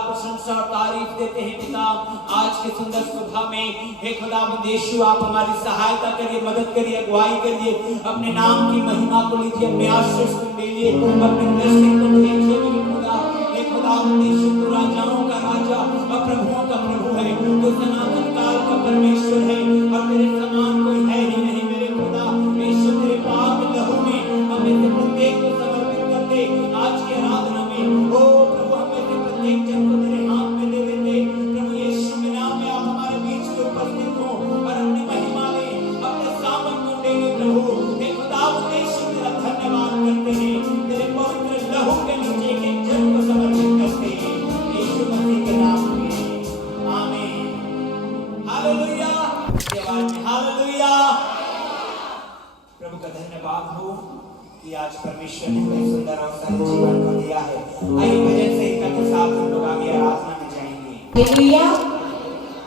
प्रशंसा और तारीफ देते हैं पिता। आज के सुंदर सुबह में हे खुदावंद यीशु आप हमारी सहायता करिए, मदद करिए, अगुवाई करिए। अपने नाम की महिमा को लीजिए, अपने आशीष को लीजिए, अपने दृष्टि को देखिए मेरे खुदा। हे खुदावंद यीशु तू राजाओं का राजा और प्रभुओं का प्रभु है, तू सनातन काल का परमेश्वर है और तेरे समान कोई है ही नहीं मेरे खुदा। यीशु तेरे पाक लहू में हमें से प्रत्येक को समर्पित करते आज की आराधना में। ओ प्रभु हमें से प्रत्येक जन को तेरे हाथ में दे देते प्रभु यीशु के नाम में। आप हमारे बीच में उपस्थित हो और अपनी महिमा में अपने सामन को देंगे प्रभु। हे खुदावंद यीशु तेरा धन्यवाद करते हैं, तेरे पवित्र लहू के नीचे एक जन को समर्पित करते हैं यीशु मसीह के नाम में, आमीन। Hallelujah, hallelujah. प्रभु का धन्यवाद हो कि आज परमेश्वर ने हमें सुंदर अवसर जीवन को दिया है। आइए भजन संहिता के साथ हम लोग आगे आराधना में जाएंगे। हालेलुया।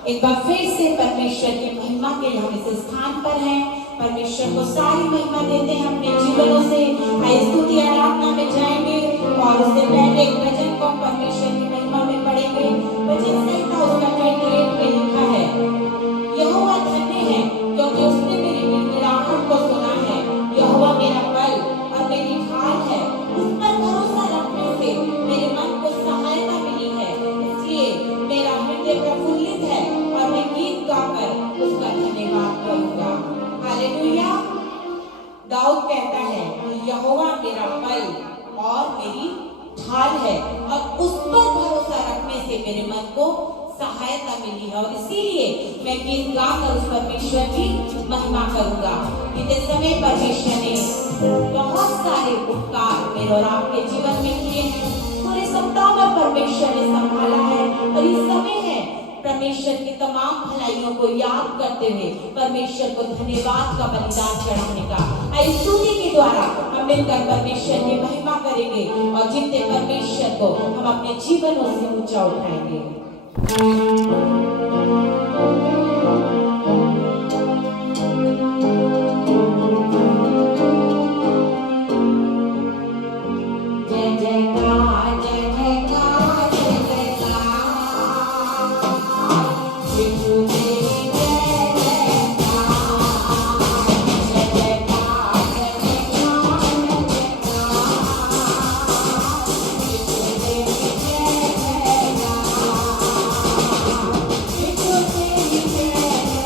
एक बार फिर से परमेश्वर की महिमा के लिए हम इस स्थान पर हैं। परमेश्वर को सारी महिमा देते हैं अपने जीवनों से। आइए स्तुति आराधना में जाएंगे और उससे पहले एक भजन को परमेश्वर की महिमा में पढ़ेंगे। भजन संहिता उसका 28 में लिखा है, यहोवा धन्य है क्योंकि उसने मेरी गिड़गिड़ाहट को सुना है। यहोवा मेरा बल और मेरी ढाल है, उस पर भरोसा रखने से मेरे मन को सहायता मिली है। इसलिए मेरा हृदय प्रफुल्लित है और मैं गीत गाकर उसका धन्यवाद करूंगा। हालेलुया। दाऊद कहता है कि यहोवा मेरा बल और मेरी ढाल है और उस पर भरोसा रखने से मेरे मन को सहायता मिली है और इसीलिए मैं गीत गाकर उस परमेश्वर की महिमा करूंगा। बीते समय परमेश्वर ने बहुत सारे उपकार मेरे और आपके जीवन में किए हैं। पूरे सप्ताह में परमेश्वर ने संभाला है और इस समय है परमेश्वर की तमाम भलाइयों को याद करते हुए परमेश्वर को धन्यवाद का बलिदान चढ़ाने का। आइए स्तुति के द्वारा हम मिलकर परमेश्वर की महिमा करेंगे और जितने परमेश्वर को हम अपने जीवनों से ऊंचा उठाएंगे। जय जयकार जय जयकार जय जयकार, यीशु मेरी जय जयकार। जय जयकार जय जयकार जय जयकार, यीशु मेरी जय जयकार। यीशु मेरी जय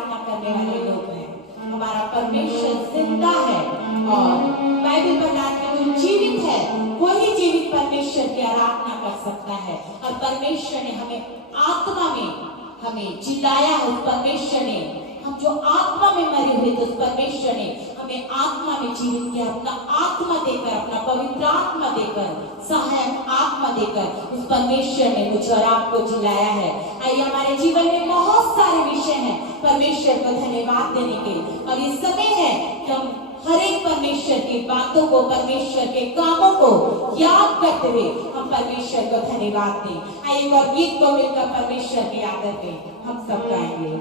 आराधना करने वाले लोग हैं। हमारा परमेश्वर जिंदा है और बाइबल बताती है जो जीवित है वही जीवित परमेश्वर की आराधना कर सकता है। और परमेश्वर ने हमें आत्मा में हमें जिलाया है। उस परमेश्वर ने हम जो आत्मा में मरे हुए थे उस परमेश्वर ने हमें आत्मा में जीवित किया। अपना आत्मा देकर, अपना पवित्र आत्मा देकर, सहायक आत्मा देकर उस परमेश्वर ने मुझे और आपको जिलाया है। आइए हमारे जीवन में बहुत सारे विषय हैं परमेश्वर को धन्यवाद देने के, और ये समय है कि हम हर एक परमेश्वर की बातों को, परमेश्वर के कामों को याद करते हुए हम परमेश्वर को धन्यवाद दें। आइए एक और गीत को मिलकर परमेश्वर की आदर में हम सब गाएंगे।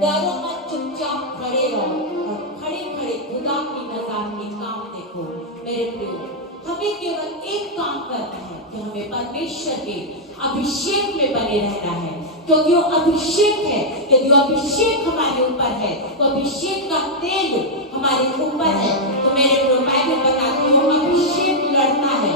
डरो मत, चुपचाप खड़े रहो और खड़े खड़े खुदा की नज़ार के काम देखो। मेरे प्रियो, हमें केवल एक काम करना है कि हमें परमेश्वर के अभिषेक में बने रहना है, क्योंकि वो अभिषेक है। यदि वो अभिषेक हमारे ऊपर है तो अभिषेक का तेल हमारे ऊपर है। तो मेरे प्रियो, बाइबल बताती है अभिषेक लड़ता है।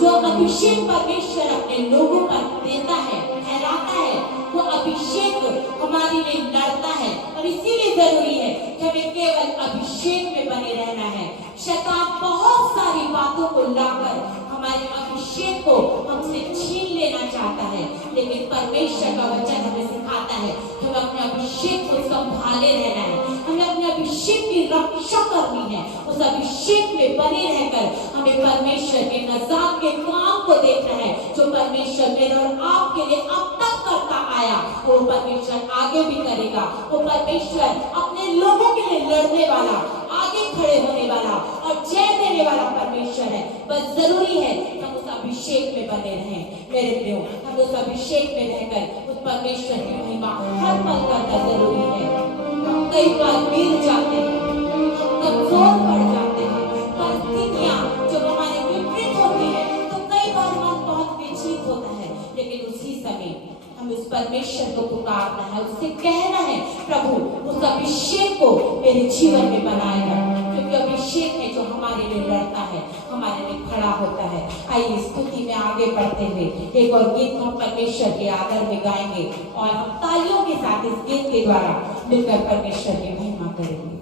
जो अभिषेक परमेश्वर अपने लोगों पर देता है, फैलाता है, वो अभिषेक हमारे लिए लड़ता है। और इसीलिए जरूरी है कि हमें केवल अभिषेक में बने रहना है। शैतान बहुत सारी बातों को लाकर हमारे अभिषेक को हमसे छीन लेना चाहता है, लेकिन परमेश्वर का वचन हमें सिखाता है कि हमें अपने अभिषेक को संभाले रहना है। हमें अपने अभिषेक की रक्षा करनी है। उस अभिषेक में बने रहकर हमें परमेश्वर के नज़ार के काम को देखना है, जो परमेश्वर मेरे और आपके लिए अब तक करता आया, वो परमेश्वर आगे भी करेगा। वो परमेश्वर अपने लोगों के लिए लड़ने वाला, आगे खड़े होने वाला और जय देने वाला परमेश्वर है। बस जरूरी है कि हम उस अभिषेक में बने रहें। मेरे प्रियो, हम उस अभिषेक में रहकर उस परमेश्वर की महिमा हर पल करना जरूरी है। हम कई बार गिर जाते हैं, हम कमजोर पड़ जाते हैं, परिस्थितियां जब हमारे विपरीत होती है तो कई बार मन बहुत विचलित होता है, लेकिन उसी समय हमें उस परमेश्वर को पुकारना है, उससे कहना है, प्रभु उस अभिषेक को मेरे जीवन में बनाएगा, क्योंकि अभिषेक है जो हमारे लिए लड़ता है, हमारे लिए खड़ा होता है। आइए स्तुति में आगे बढ़ते हुए एक और गीत हम परमेश्वर के आदर में गाएंगे और हम तालियों के साथ इस गीत के द्वारा मिलकर परमेश्वर की महिमा करेंगे।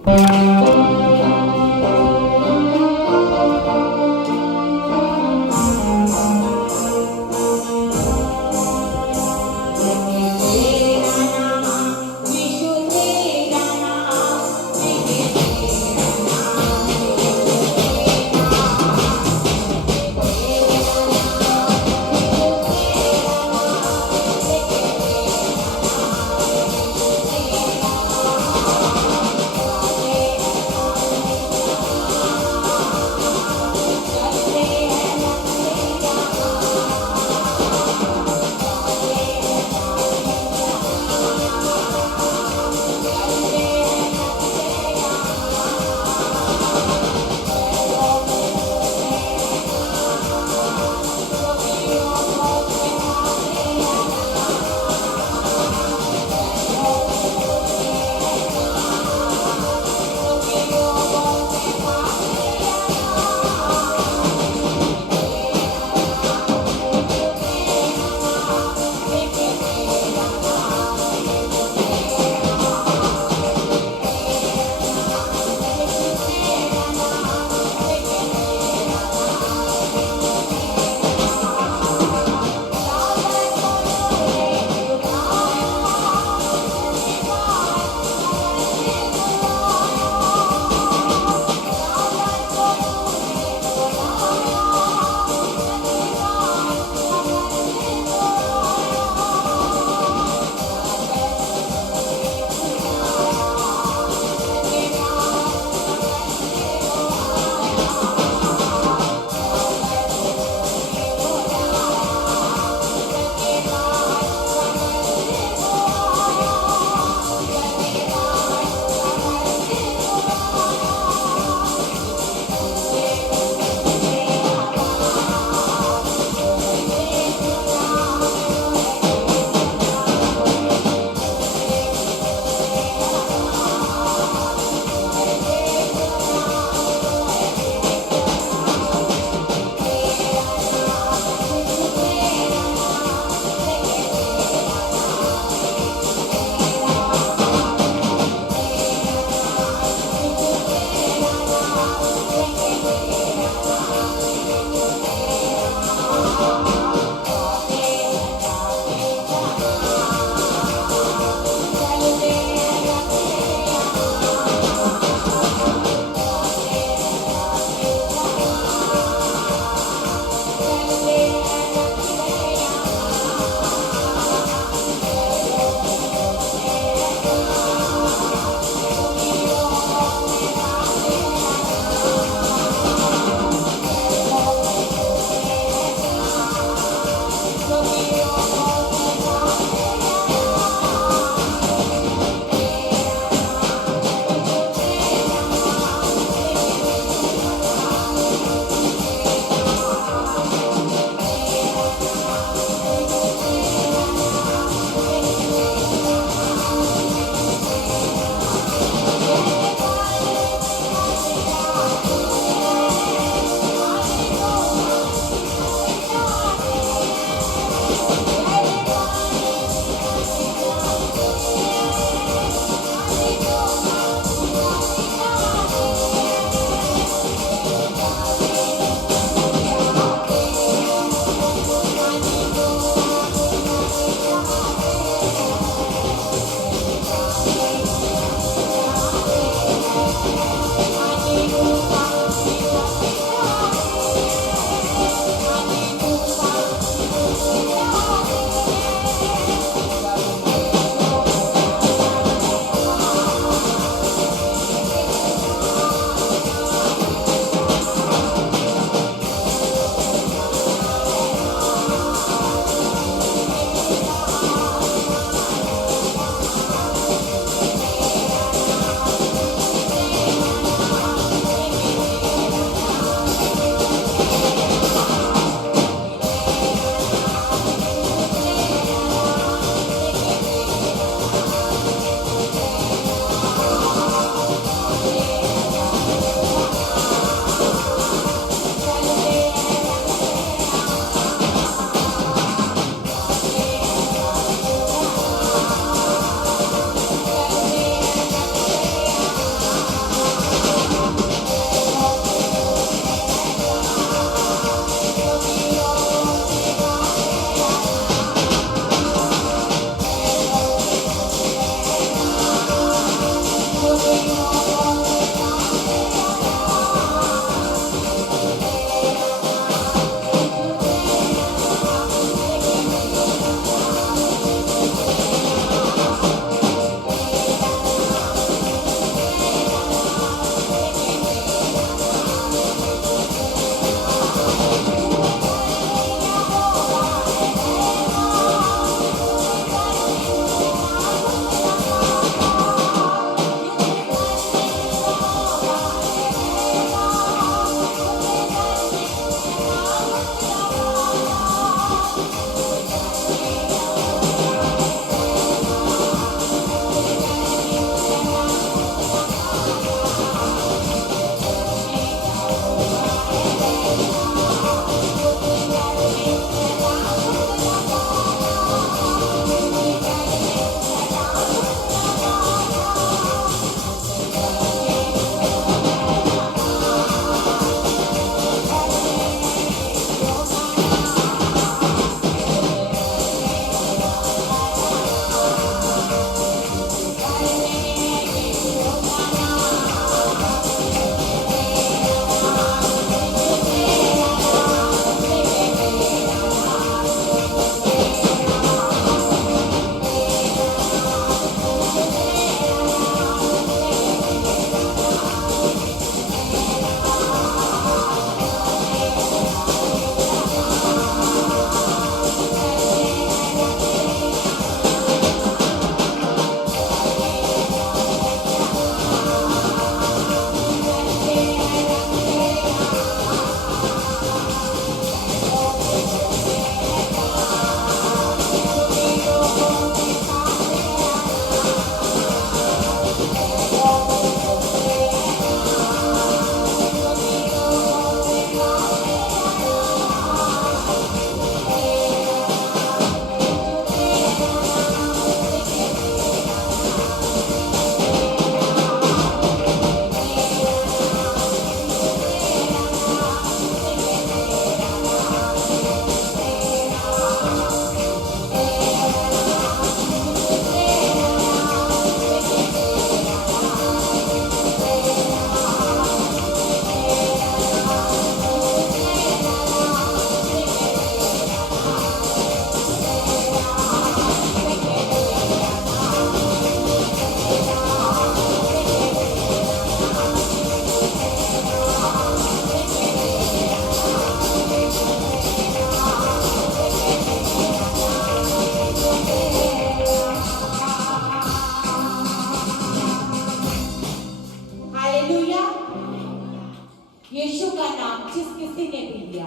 यीशु का नाम जिस किसी ने भी लिया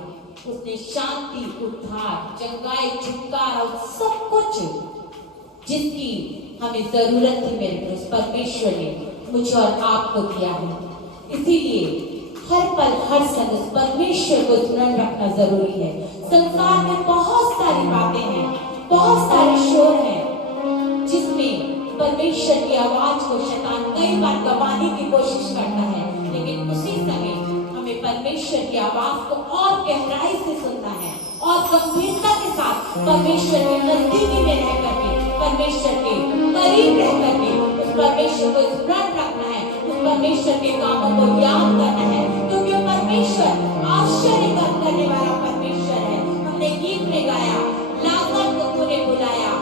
उसने शांति, उद्धार, चंगाई, छुटकारा और सब कुछ जिसकी हमें जरूरत थी मेरे दोस्त, परमेश्वर ने मुझे और आपको दिया है। इसीलिए हर पल हर समय परमेश्वर को स्मरण रखना जरूरी है। संसार में बहुत सारी बातें हैं, बहुत सारे शोर हैं जिसमें परमेश्वर की आवाज को शैतान कई बार दबाने की कोशिश करता है, लेकिन उसी समय हमें परमेश्वर की आवाज को और गहराई से सुनना है और गंभीरता के साथ परमेश्वर के नजदीकी में रह करके, परमेश्वर के करीब रह करके उस परमेश्वर को स्मरण रखना है, उस परमेश्वर के कामों को याद करना है, क्योंकि परमेश्वर आश्चर्य करने वाला परमेश्वर है। हमने गीत में गाया, लाजर को तूने बुलाया,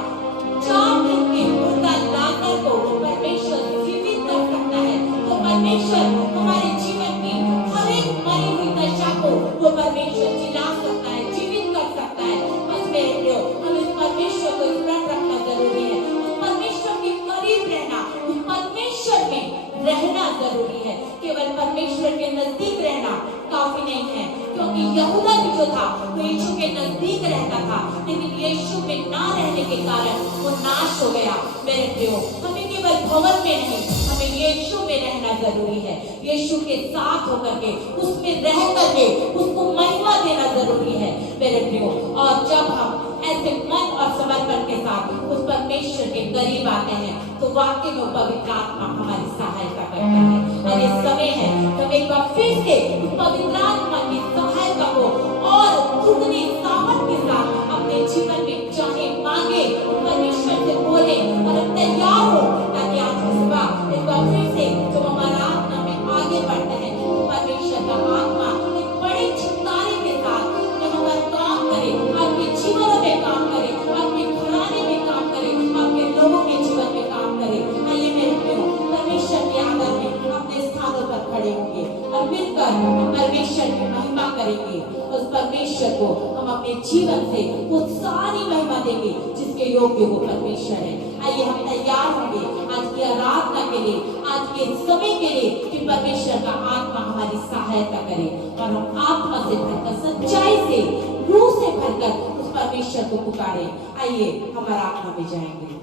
4 दिन के मुर्दा लाजर को परमेश्वर जीवित कर सकता है। तो परमेश्वर हमारे जीवन की हर एक मरी हुई दशा को वो परमेश्वर जिला सकता है, जीवित कर सकता है। बस मेरे प्रियो, हम इस परमेश्वर को स्मरण रखना जरूरी है, उस परमेश्वर के करीब रहना, उस परमेश्वर में रहना जरूरी है। केवल परमेश्वर के नजदीक रहना काफी नहीं है, क्योंकि यहूदा भी जो था वो यीशु के नजदीक रहता था, लेकिन यीशु में ना रहने के कारण वो नाश हो गया। मेरे प्रियो, हमें केवल भवन में नहीं, हमें यीशु में रहना जरूरी है। यीशु के साथ होकर के, उसमें रह करके उसको महिमा देना जरूरी है मेरे प्रियो। और जब हम ऐसे मन और समर्पण के साथ उस परमेश्वर के करीब आते हैं तो वाकई में पवित्र आत्मा हमारी सहायता करता है। और ये समय है जब एक बार फिर से उस पवित्र आत्मा की सहायता को और दुगनी सामर्थ के साथ अपने जीवन में चाहे मांगे, परमेश्वर से बोले और हम तैयार हो, ताकि आज की सुबह एक बार फिर से जब हमारा आत्मा में आगे बढ़ते हैं तो परमेश्वर का आत्मा एक बड़े छुटकारे के साथ यहाँ पर काम करे, आपके जीवनों में काम करे, आपके घराने में काम करे, आपके लोगों के जीवन में काम करे। आइए मेरे प्रियो, परमेश्वर के आदर में अपने स्थानों पर खड़े होंगे और मिलकर परमेश्वर की महिमा करेंगे। उस परमेश्वर को हम अपने जीवन से वो सारी महिमा देंगे जिसके योग्य वो परमेश्वर है। आइए हम तैयार होंगे आज की आराधना के लिए, आज के समय के लिए कि परमेश्वर का आत्मा हमारी सहायता करे और हम आत्मा से भरकर, सच्चाई से, रूह से भरकर उस परमेश्वर को पुकारे। आइए हम आराधना में जाएंगे।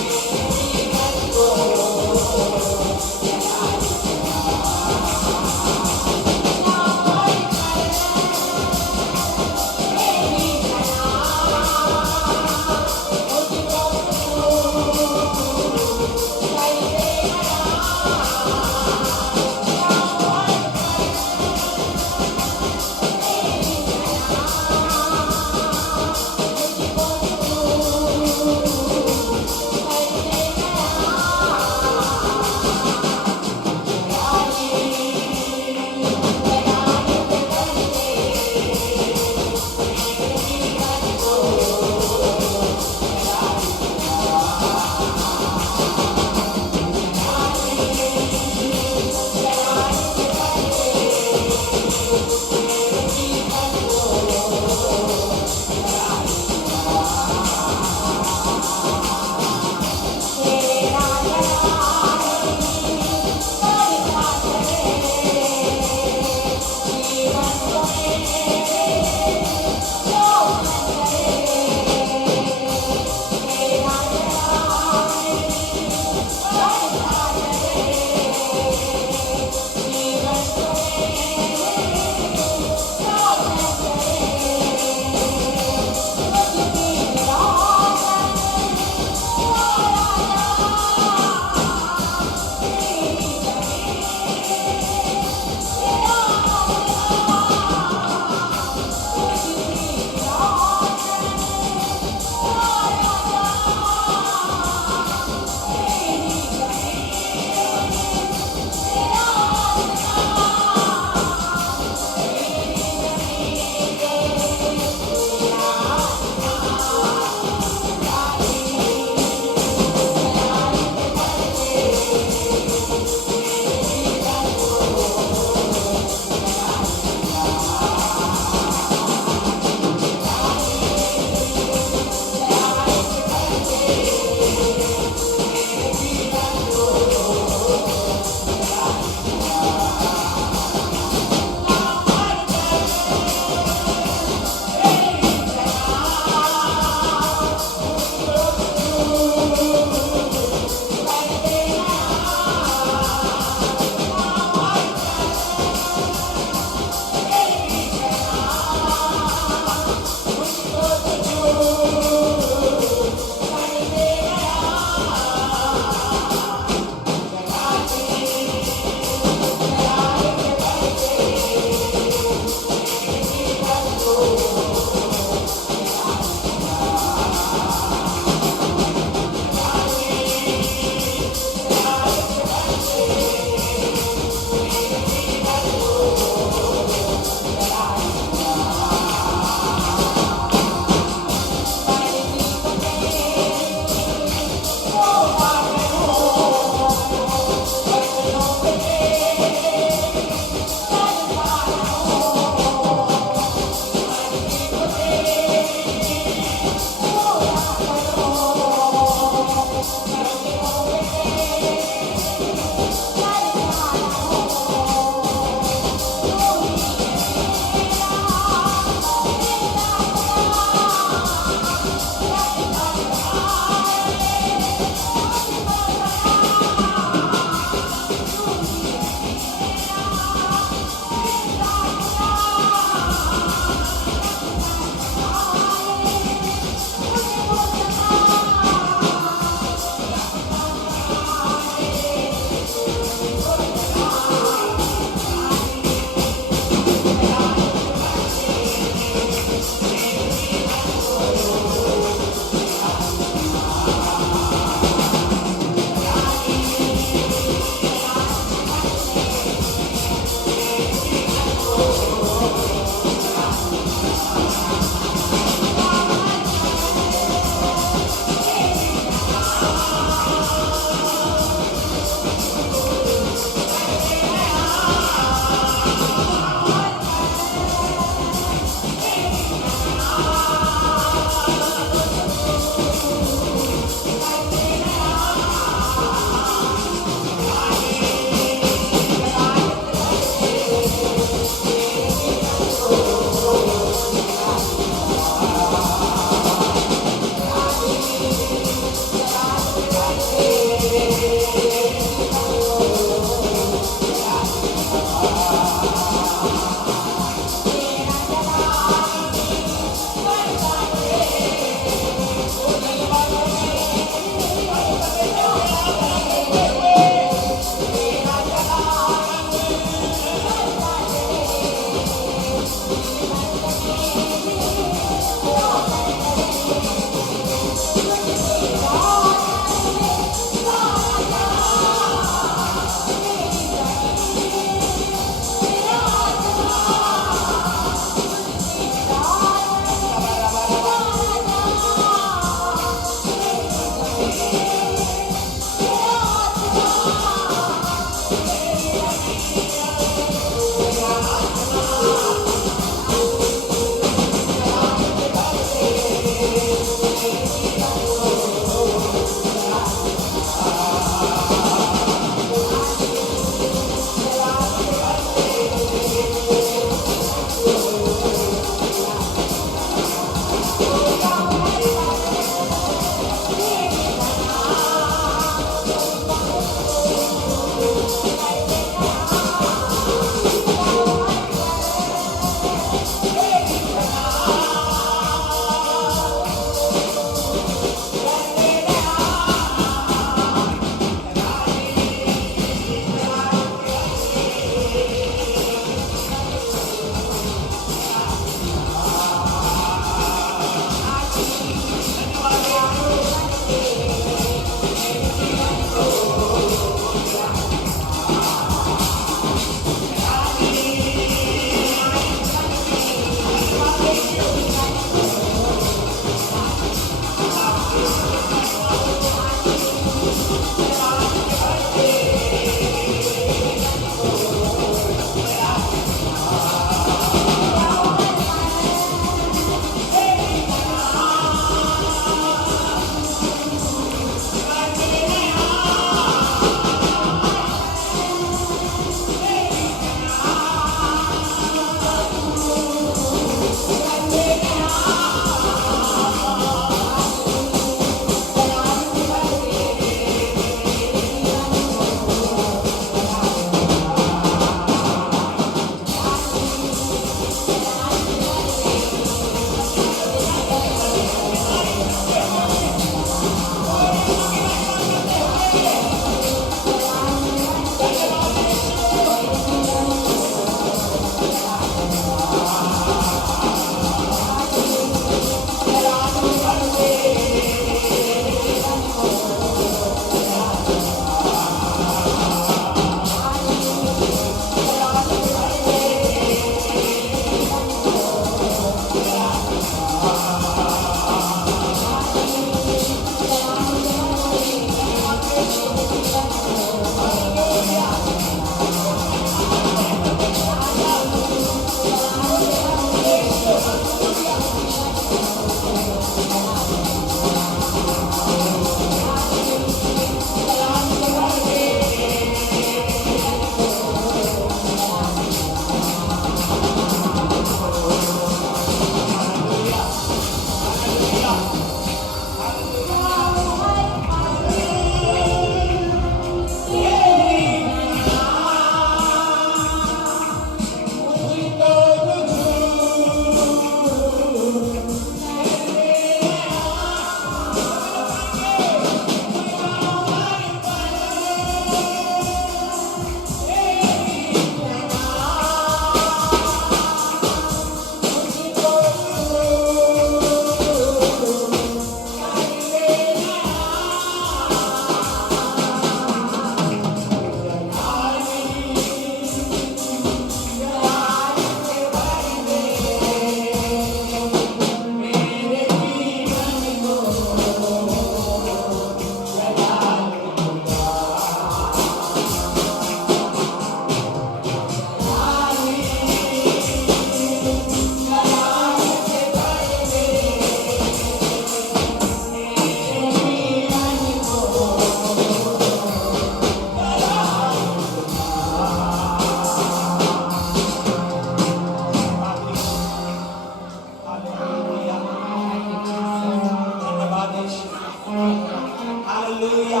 Hallelujah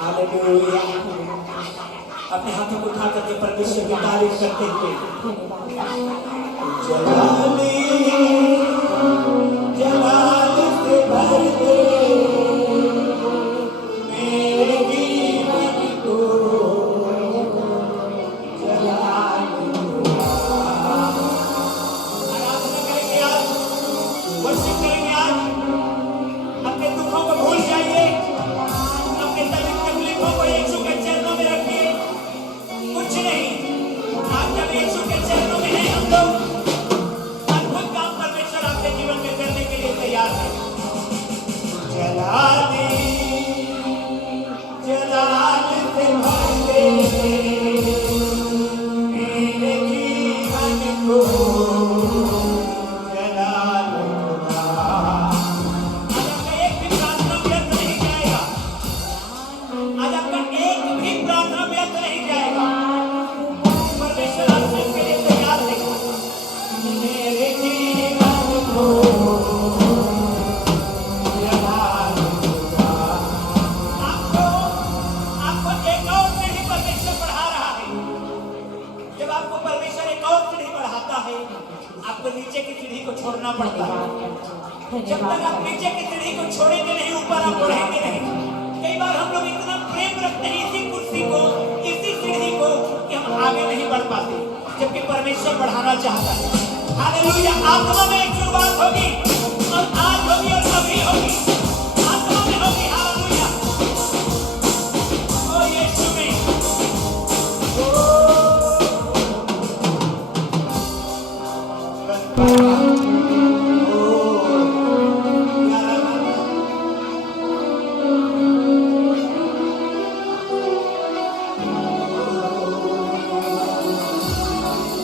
hallelujah. अपने हाथों को उठा करके परमेश्वर की तारीफ करते हुए जलाली जलाल से भर दे मेरे जीवन को जलालूया। आराधना करेंगे आज, वर्शिप करेंगे आज। अपने दुखों को भूल जाइए, अपने तकलीफों को यीशु के चरणों में रखिए। कुछ नहीं, आज जब यीशु के चरणों में हैं हम लोग, अद्भुत काम परमेश्वर आपके जीवन में करने के लिए तैयार है। जलाली जलाल से भर दे मेरे जीवन को जलालूया। आज आपका एक भी प्रार्थना व्यर्थ नहीं जाएगा। आज आपका एक भी प्रार्थना व्यर्थ नहीं जाएगा। परमेश्वर आपसे इसके लिए तैयार है। मेरे जीवन को जलालूया। आपको एक और सीढ़ी परमेश्वर बढ़ा रहा है। जब आपको परमेश्वर एक और सीढ़ी बढ़ाता है, आपको नीचे की सीढ़ी को छोड़ना पड़ता है। जब तक आप नीचे की सीढ़ी को छोड़ेंगे नहीं, ऊपर आप बढ़ेंगे नहीं। कई बार हम लोग इतना प्रेम रखते हैं इसी कुर्सी को, इसी सीढ़ी को, कि हम आगे नहीं बढ़ पाते, जबकि परमेश्वर बढ़ाना चाहता है। हालेलुया। आत्मा में एक शुरुआत होगी और आज होगी और अभी होगी। आत्मा में होगी। हालेलुया। ओ यीशु में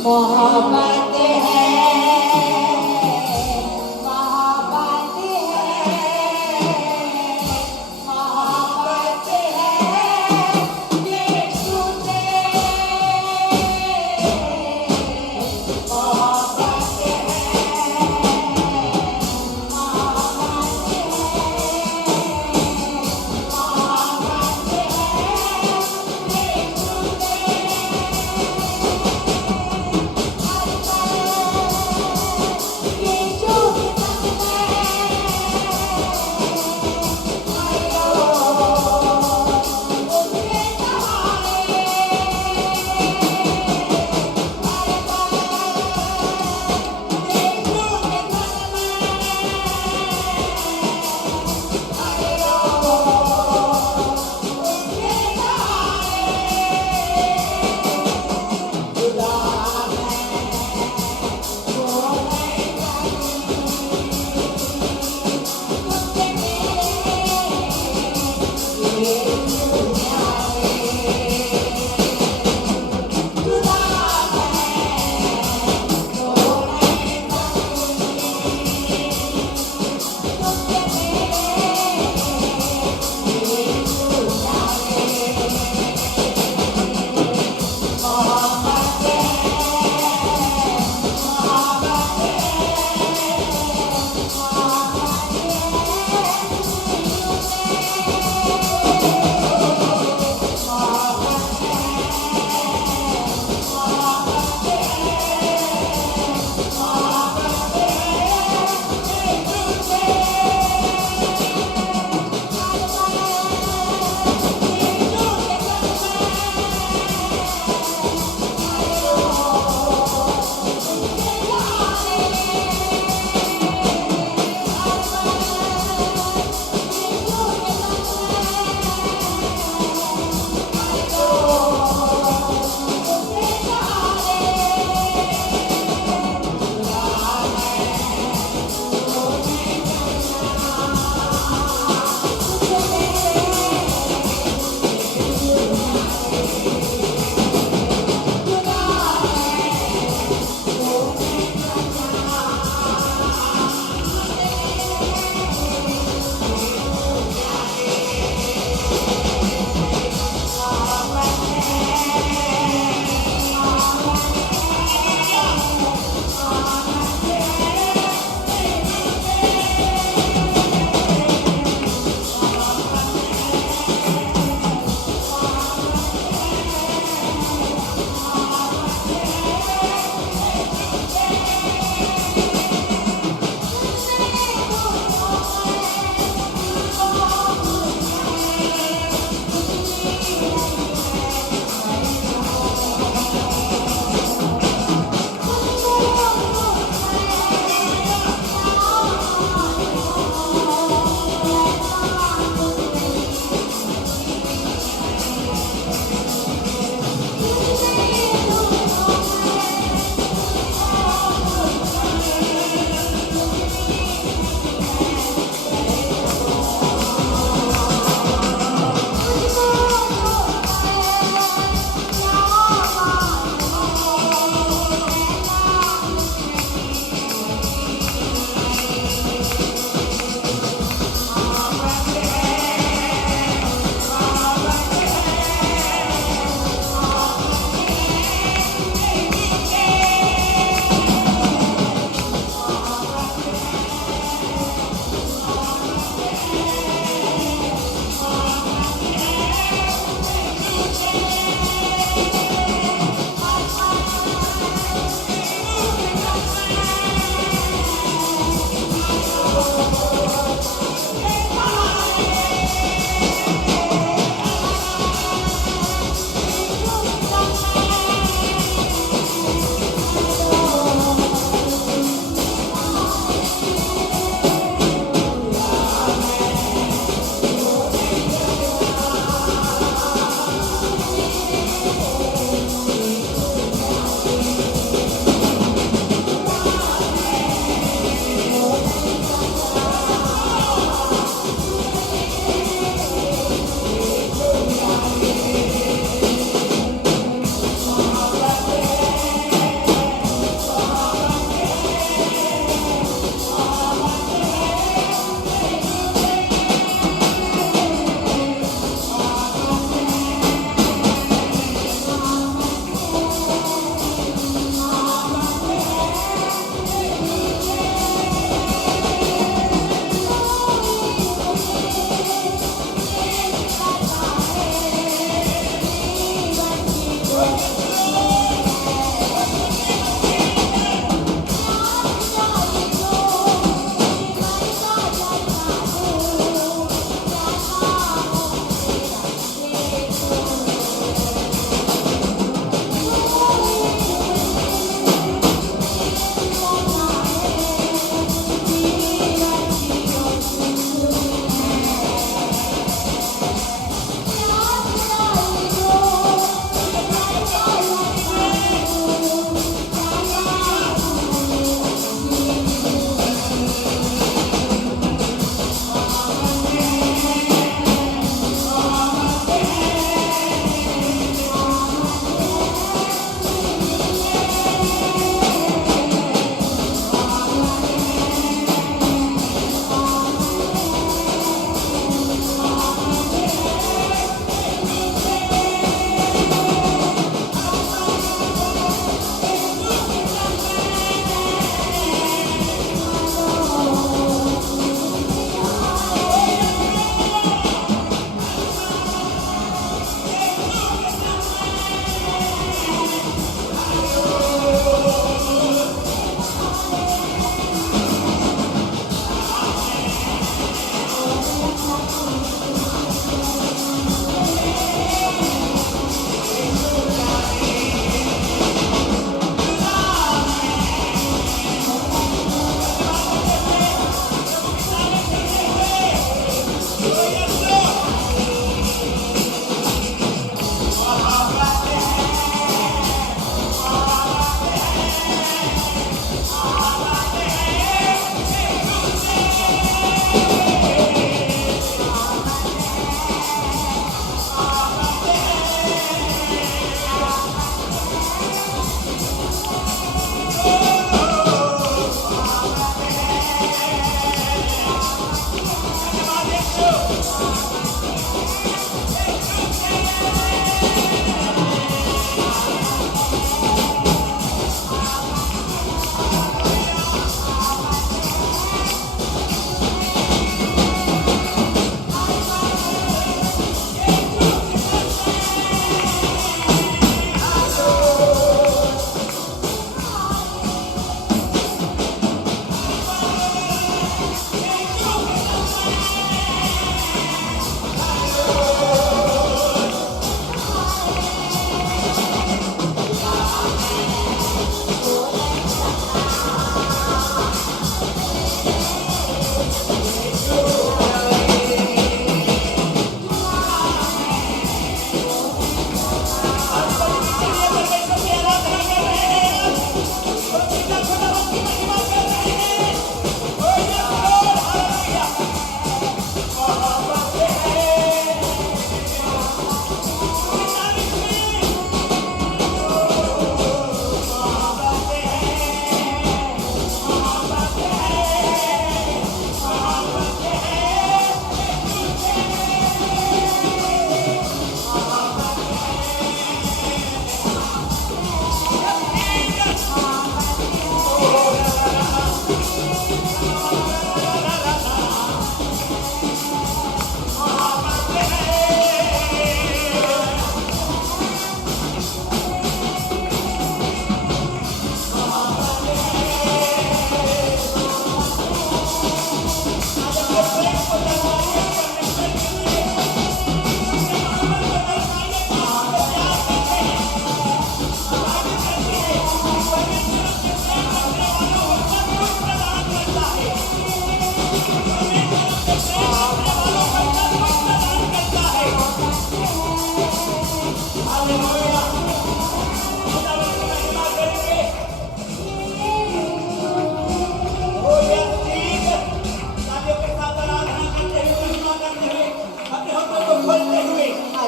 मोहब्बत है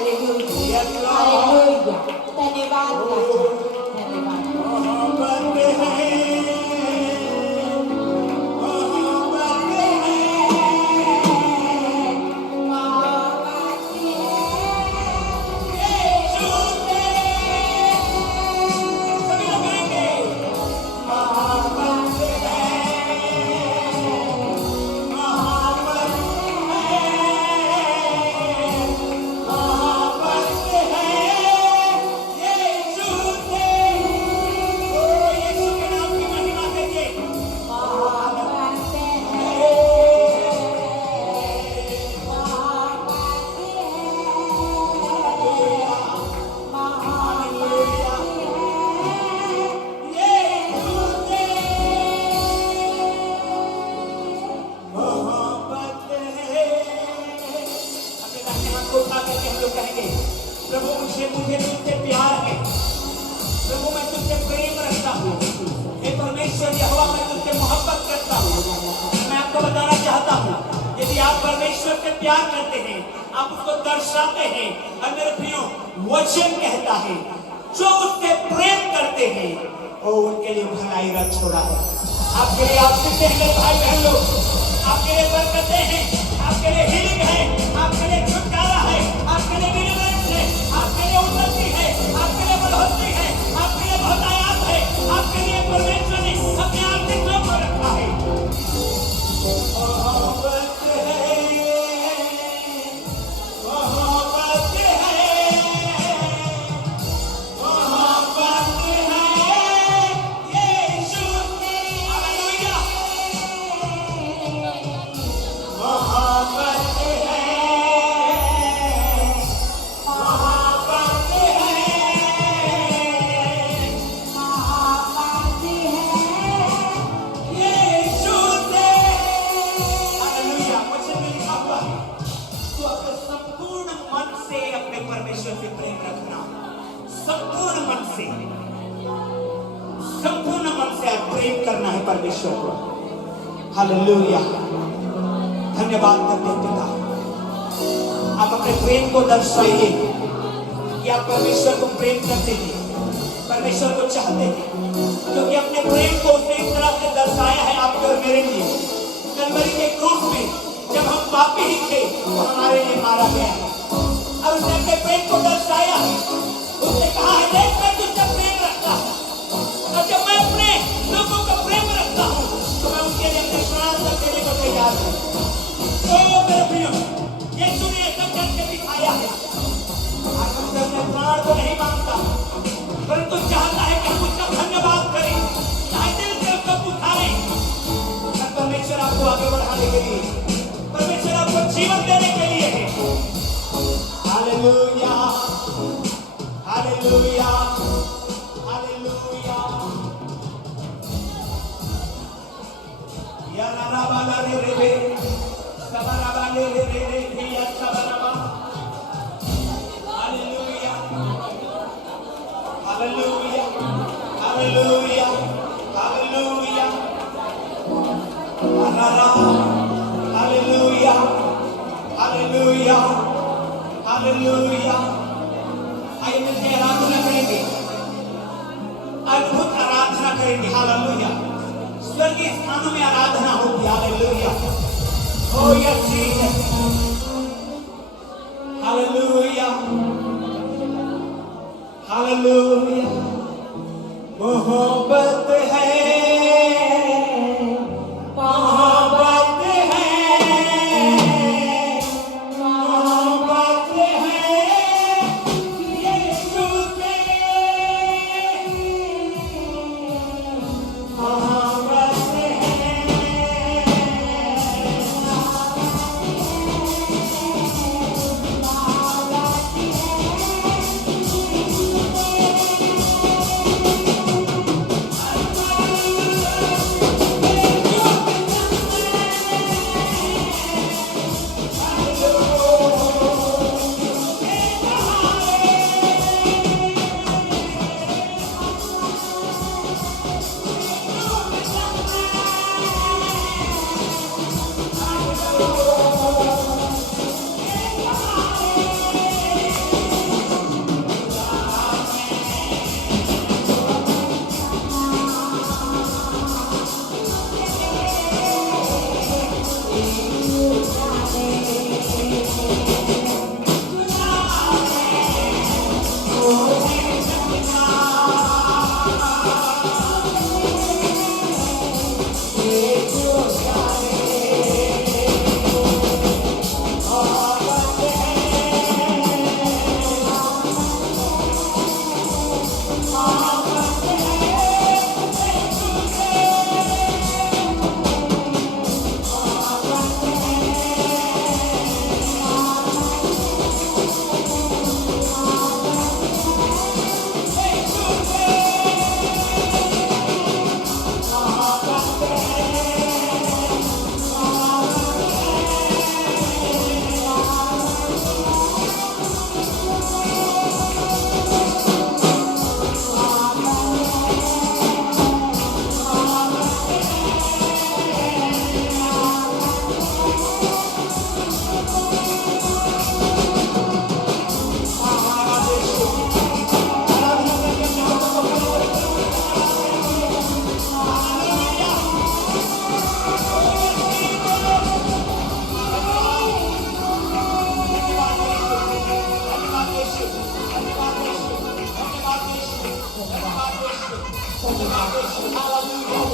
हालेलुया Yes, Lord. हालेलुया धन्यवाद राजा धन्यवाद मोहब्बत है, मोहब्बत है, यीशु से। सभी लोग गाएंगे। मोहब्बत है, मोहब्बत है, यीशु से। ओ यीशु के नाम की महिमा करिए। यीशु से मोहब्बत है। अपने दाहिने हाथ को उठा करके हम लोग कहेंगे, प्रभु मुझे तुझसे प्यार है, प्रभु मैं तुझसे प्रेम रखता हूँ, हे परमेश्वर यहोवा मैं तुझसे मोहब्बत करता हूँ। मैं आपको बताना चाहता हूँ, यदि आप परमेश्वर से प्यार करते हैं, आप उसको दर्शाते हैं, और मेरे प्रियो वचन कहता है जो उससे प्रेम करते हैं वो उनके लिए भलाई रख छोड़ा है। आपके लिए आप सिद्ध हैं मेरे भाई बहन लोग, आपके लिए बरकतें हैं, आपके लिए हीलिंग है, आपके लिए छुटकारा है, आपके लिए डिलीवरेंस है, आपके लिए उन्नति है, आपके लिए बढ़ोतरी है, आपके लिए बहुत आयात है, आपके लिए परमेश्वर ने अपने अस्तित्व को रखा है। मोहब्बत है, मोहब्बत है, मोहब्बत है, यीशु से। हालेलुया। मोहब्बत है, मोहब्बत है, यीशु से। हालेलुया। वचन में लिखा हुआ है, तो अपने संपूर्ण मन से अपने परमेश्वर से प्रेम रखना। संपूर्ण मन से, संपूर्ण मन से आप प्रेम करना है परमेश्वर को। हालेलुया। धन्यवाद करते हैं पिता, आप अपने प्रेम को दर्शाइए कि आप परमेश्वर को प्रेम करते हैं, परमेश्वर को चाहते हैं, क्योंकि अपने प्रेम को उसने इस तरह से दर्शाया है आपके और मेरे लिए। कलवरी के क्रूस में जब हम पापी ही थे तो हमारे लिए मारा गया है, और उसने अपने प्रेम को दर्शाया है। उसने कहा है देख मैं तुझसे प्रेम रखता हूँ, और जब मैं अपने लोगों का प्रेम रखता हूँ तो मैं उनके लिए अपने प्राण तक देने को तैयार हूँ। तो मेरे प्रियो यीशु ने ऐसा करके दिखाया है। आज हम अपने प्राण को नहीं मांगता, परंतु चाहता है कि हम उसका धन्यवाद करें, चाहे दिल से उसको पुकारें। परमेश्वर आपको आगे बढ़ाने के लिए, परमेश्वर आपको जीवन देने के लिए है। Hallelujah, hallelujah, hallelujah. या ला ला बा ला रे रे रे, सबरा बा ले रे रे रे, या सबरा बा। Hallelujah, hallelujah, hallelujah, hallelujah. Hallelujah, hallelujah, hallelujah. आइए मिलकर आराधना करेंगे, अद्भुत आराधना करेंगे। हालेलुया। स्वर्गीय स्थानों में आराधना होगी। हालेलुया। ओ यस जीसस। Hallelujah, hallelujah. मोहब्बत है, मोहब्बत है, मोहब्बत है, यीशु से। मोहब्बत है,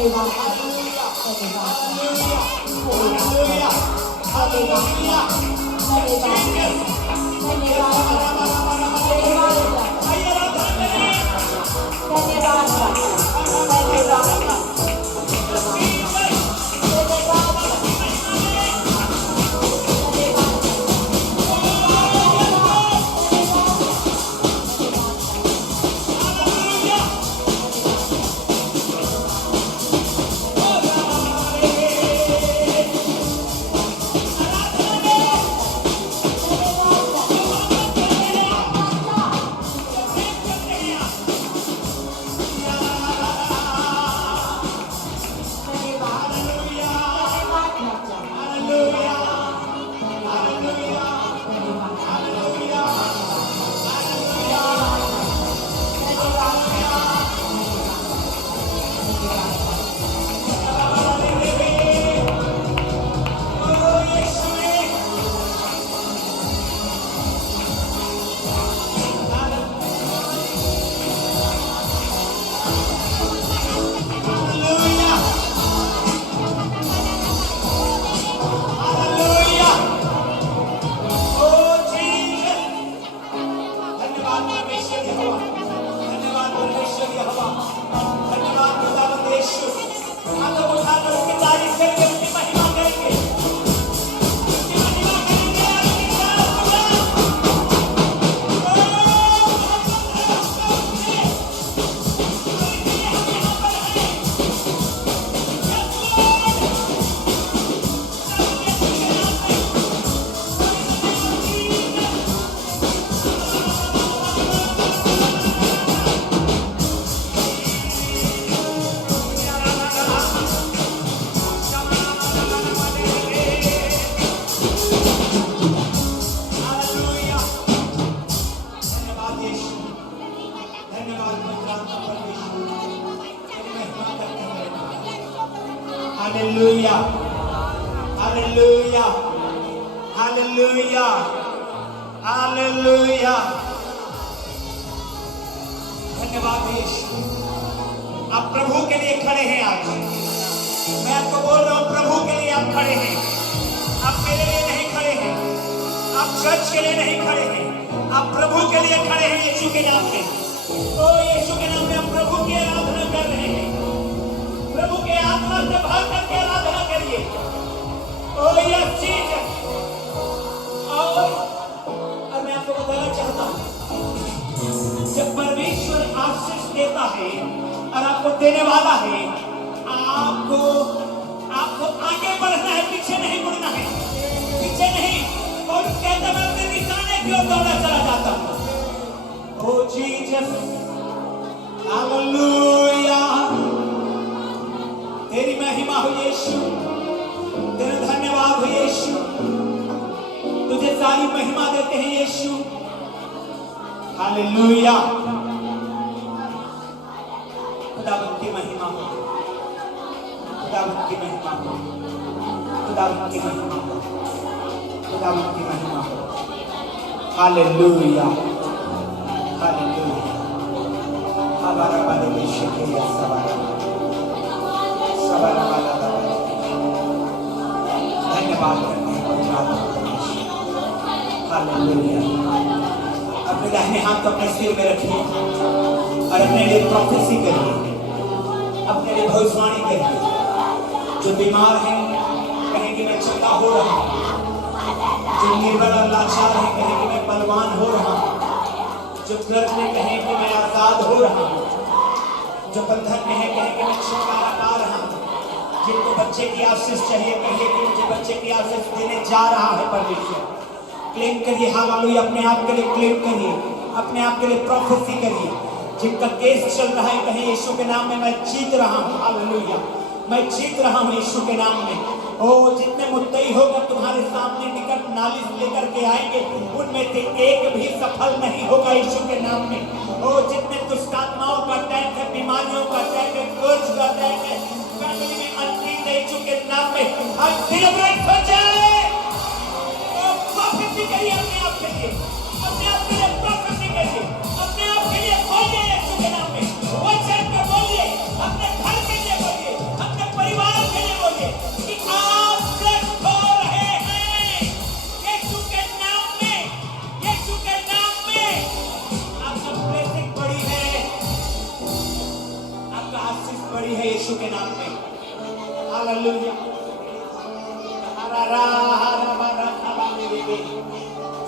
धन्यवाद हालेलुया, धन्यवाद hallelujah, hallelujah, hallelujah. Hallelujah. Hallelujah. Hallelujah. Hallelujah. धन्यवाद यीशु। आप प्रभु के लिए खड़े हैं आज। मैं आपको बोल रहा हूं प्रभु के लिए आप खड़े हैं। आप मेरे लिए नहीं खड़े हैं। आप चर्च के लिए नहीं खड़े हैं। आप प्रभु के लिए खड़े हैं यीशु के नाम में। ओ यीशु के नाम में आप प्रभु की आराधना कर रहे हैं। प्रभु के आत्मा से भर करके आराधना करिए। ओ यस जीसस। और मैं आपको बताना चाहता हूं जब परमेश्वर आशीष देता है और आपको देने वाला है, आपको आगे बढ़ना है, पीछे नहीं मुड़ना है। पीछे नहीं। और कहता मैं अपने निशाने की ओर दौड़ा चला जाता हूं। ओ जीसस। हालेलुया। तेरी महिमा हो यीशु। तेरा धन्यवाद हो यीशु। तुझे सारी महिमा देते हैं यीशु। हालेलुया। खुदावंत की महिमा हो। खुदावंत की महिमा हो। खुदावंत की महिमा हो। खुदावंत की महिमा हो। हालेलुया। हालेलुया। हमारा वाले यीशु के सवाल सवाल वाला धन्यवाद करते हैं। हालेलुया। अपने दाहिने हाथ को अपने सिर में रखिए और अपने लिए प्रोफेसी करिए। अपने लिए भविष्यवाणी करिए। जो बीमार हैं कहें कि मैं चंगा हो रहा हूं। जो निर्बल और लाचार है कहें कि मैं बलवान हो रहा हूं। जो कर्ज में कहें कि मैं आजाद हो रहा हूं। जो बंधन में है कहें कि मैं छुटकारा पा रहा हूं। जिनको बच्चे की आशीष चाहिए कहिए कि मुझे बच्चे की आशीष देने जा रहा है परमेश्वर। क्लेम करिए। हालेलुया। अपने आप के लिए क्लेम करिए। अपने आप के लिए प्रोफेसी करिए। जिनका केस चल रहा है कहें यीशु के नाम में मैं जीत रहा हूं। हालेलुया। मैं जीत रहा हूं यीशु के नाम में। ओ जितने मुद्दई होगा तुम्हारे सामने निकट नालिश लेकर के आएंगे, उनमें से एक भी सफल नहीं होगा यीशु के नाम में। ओ जितने दुष्ट आत्माओं का अटैक है, बीमारियों का अटैक है, कर्ज का अटैक है, फैमिली में अनपीस है, यीशु के नाम में आज डिलीवरेंस हो जाए। प्रोफेसी करिए अपने आप के लिए। अपने आप के लिए प्रोफेसी करिए। अपने आप के लिए बोलिए यीशु के नाम में। वचन को बोलिए। अपने घर के लिए बोलिए।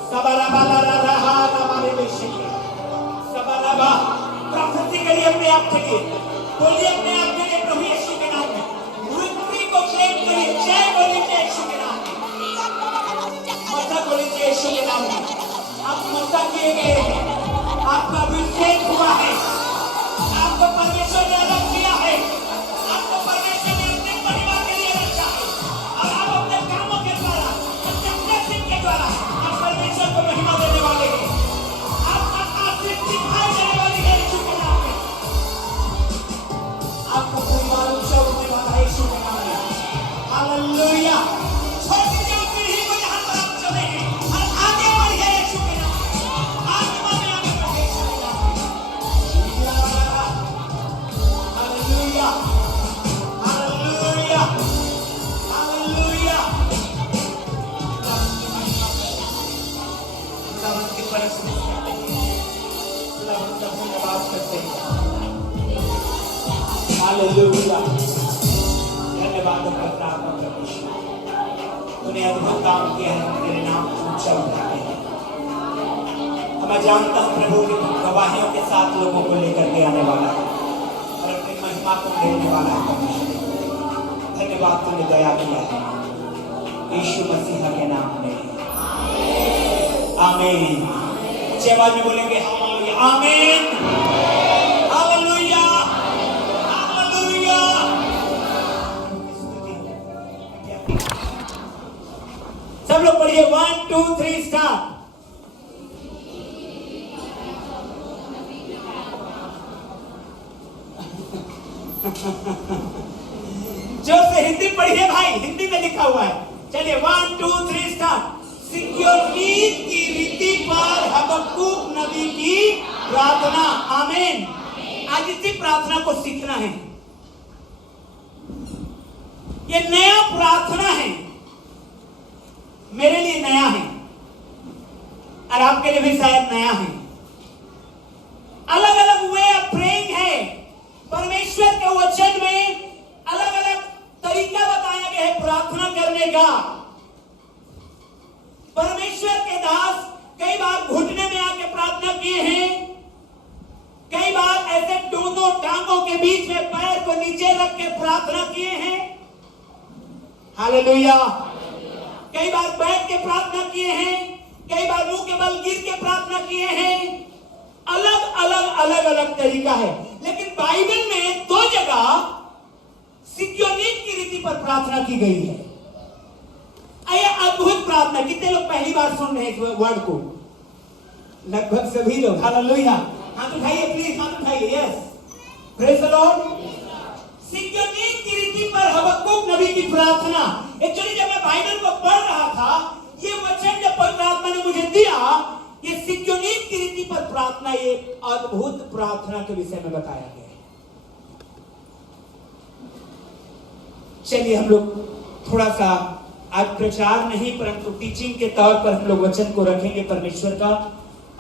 प्रार्थना करिए अपने आप के लिए, बोलिए अपने आप के लिए प्रभु यीशु के नाम में, विक्ट्री को क्लेम करिए, जय बोलिए यीशु के नाम में, मसा बोलिए यीशु के नाम में। आप मसा किए गए हैं, आपका अभिषेक हुआ है, आपको परमेश्वर ने अलग किया है, आपको परमेश्वर ने अपने परिवार के लिए रखा है, और आप अपने कामों के द्वारा, अपने ब्लेसिंग के द्वारा आप परमेश्वर को महिमा देने वाले हैं। आपका आशीष दिखाई देने वाली है यीशु के नाम में। आपका परिवार ऊंचा उठने वाला है यीशु के नाम में। हालेलुया। छोटी सी पीढ़ी को यहाँ पर आप चले हैं और आगे बढ़िए यीशु के नाम में। आत्मा में आगे बढ़िए यीशु के नाम में। हालेलुया। हालेलुया। हालेलुया। खुदावंद की परस्ती करते हैं, खुदावंद का धन्यवाद करते हैं। हालेलुया। धन्यवाद करता आपका परमेश्वर, तूने अद्भुत काम किया है, हम तेरे नाम को ऊंचा उठाते हैं। मैं जानता हूं प्रभु कि तू गवाहियों के साथ लोगों को लेकर के आने वाला है और अपनी महिमा को देने वाला है परमेश्वर। धन्यवाद तूने दया किया है, यीशु मसीह के नाम में आमीन। अच्छी आवाज में बोलेंगे हालेलुया, आमीन, हालेलुया, हालेलुया। सब लोग पढ़िए 1 2 3 स्टार्ट। जोर से हिंदी पढ़िए भाई, हिंदी में लिखा हुआ है। चलिए 1 2 3 स्टार्ट। सिक्योरिटी की रीति पर हबक्कुक नबी की प्रार्थना। आमीन। आज इसी प्रार्थना को सीखना है। ये नया प्रार्थना है, मेरे लिए नया है और आपके लिए भी शायद नया है। अलग अलग वे ऑफ प्रेइंग है। परमेश्वर के वचन में अलग अलग तरीका बताया गया है प्रार्थना करने का। परमेश्वर के दास कई बार घुटने में आके प्रार्थना किए हैं, कई बार ऐसे दोनों टांगों के बीच में पैर को नीचे रख के प्रार्थना किए हैं। हालेलुया। कई बार बैठ के प्रार्थना किए हैं, कई बार मुंह के बल गिर के प्रार्थना किए हैं। अलग अलग तरीका है, लेकिन बाइबल में 2 जगह सिक्योनिक की रीति पर प्रार्थना की गई है। यह अद्भुत प्रार्थना। कितने लोग पहली बार सुन रहे हैं इस वर्ड को? लगभग सभी लोग। हालेलुया। हाथ उठाइए प्लीज, हाथ उठाइए। Yes, praise the Lord. सिक्योनिक की रीति पर हबक्कुक नबी की प्रार्थना। एक्चुअली जब मैं बाइबल को पढ़ रहा था, ये वचन जब पवित्र आत्मा ने मुझे दिया, ये सिक्योनिक की रीति पर प्रार्थना, ये अद्भुत प्रार्थना के विषय में बताया गया है। चलिए हम लोग थोड़ा सा आज प्रचार नहीं परंतु टीचिंग के तौर पर हम लोग वचन को रखेंगे परमेश्वर का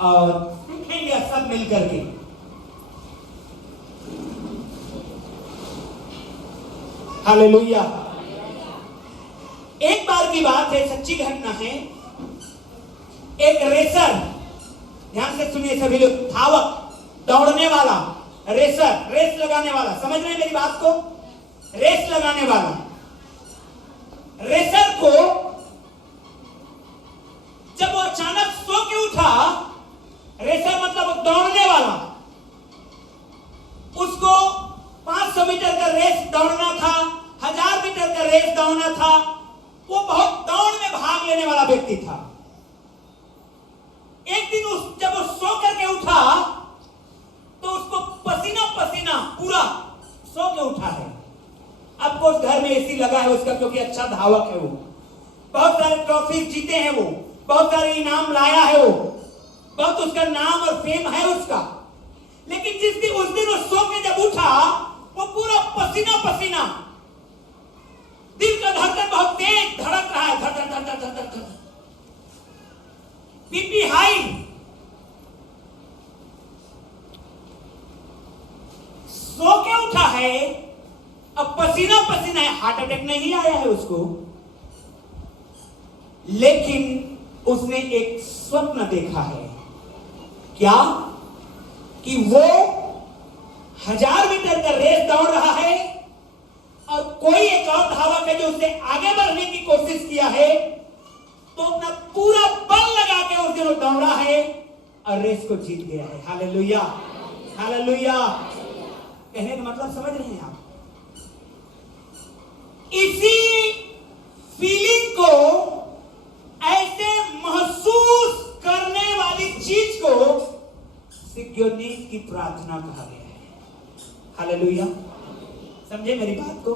और सीखेंगे सब मिलकर के। हालेलुया। एक बार की बात है, सच्ची घटना है। एक रेसर, ध्यान से सुनिए सभी लोग, धावक, दौड़ने वाला, रेसर, रेस लगाने वाला, समझ रहे हैं मेरी बात को? रेस लगाने वाला रेसर को जब वो अचानक सो के उठा, रेसर मतलब दौड़ने वाला, उसको 500 मीटर का रेस दौड़ना था, 1000 मीटर का रेस दौड़ना था। वो बहुत दौड़ में भाग लेने वाला व्यक्ति था। एक दिन जब वो सो करके उठा तो उसको पसीना पसीना पूरा सो के उठा है। अब कोर्स घर में एसी लगा है उसका, क्योंकि अच्छा धावक है वो, बहुत सारे ट्रॉफी जीते हैं वो, बहुत सारे इनाम लाया है वो, बहुत उसका नाम और फेम है उसका। लेकिन जिस दिन उस दिन वो सो के जब उठा, वो पूरा पसीना पसीना, दिल का धड़कन बहुत तेज धड़क रहा है, धड़ धड़ धड़ धड़ धड़ धड़, बीपी हाई। सो के उठा है, अब पसीना पसीना है, हार्ट अटैक नहीं आया है उसको, लेकिन उसने एक स्वप्न देखा है। क्या? कि वो 1000 मीटर का रेस दौड़ रहा है और कोई एक और धावक है जो उससे आगे बढ़ने की कोशिश किया है, तो अपना पूरा बल लगा के उस दिन वो दौड़ा है और रेस को जीत गया है। Hallelujah, hallelujah. कहने का मतलब समझ रहे हैं आप? इसी फीलिंग को, ऐसे महसूस करने वाली चीज को सिक्योनीत की प्रार्थना कहा गया है। हालेलुया, समझे मेरी बात को?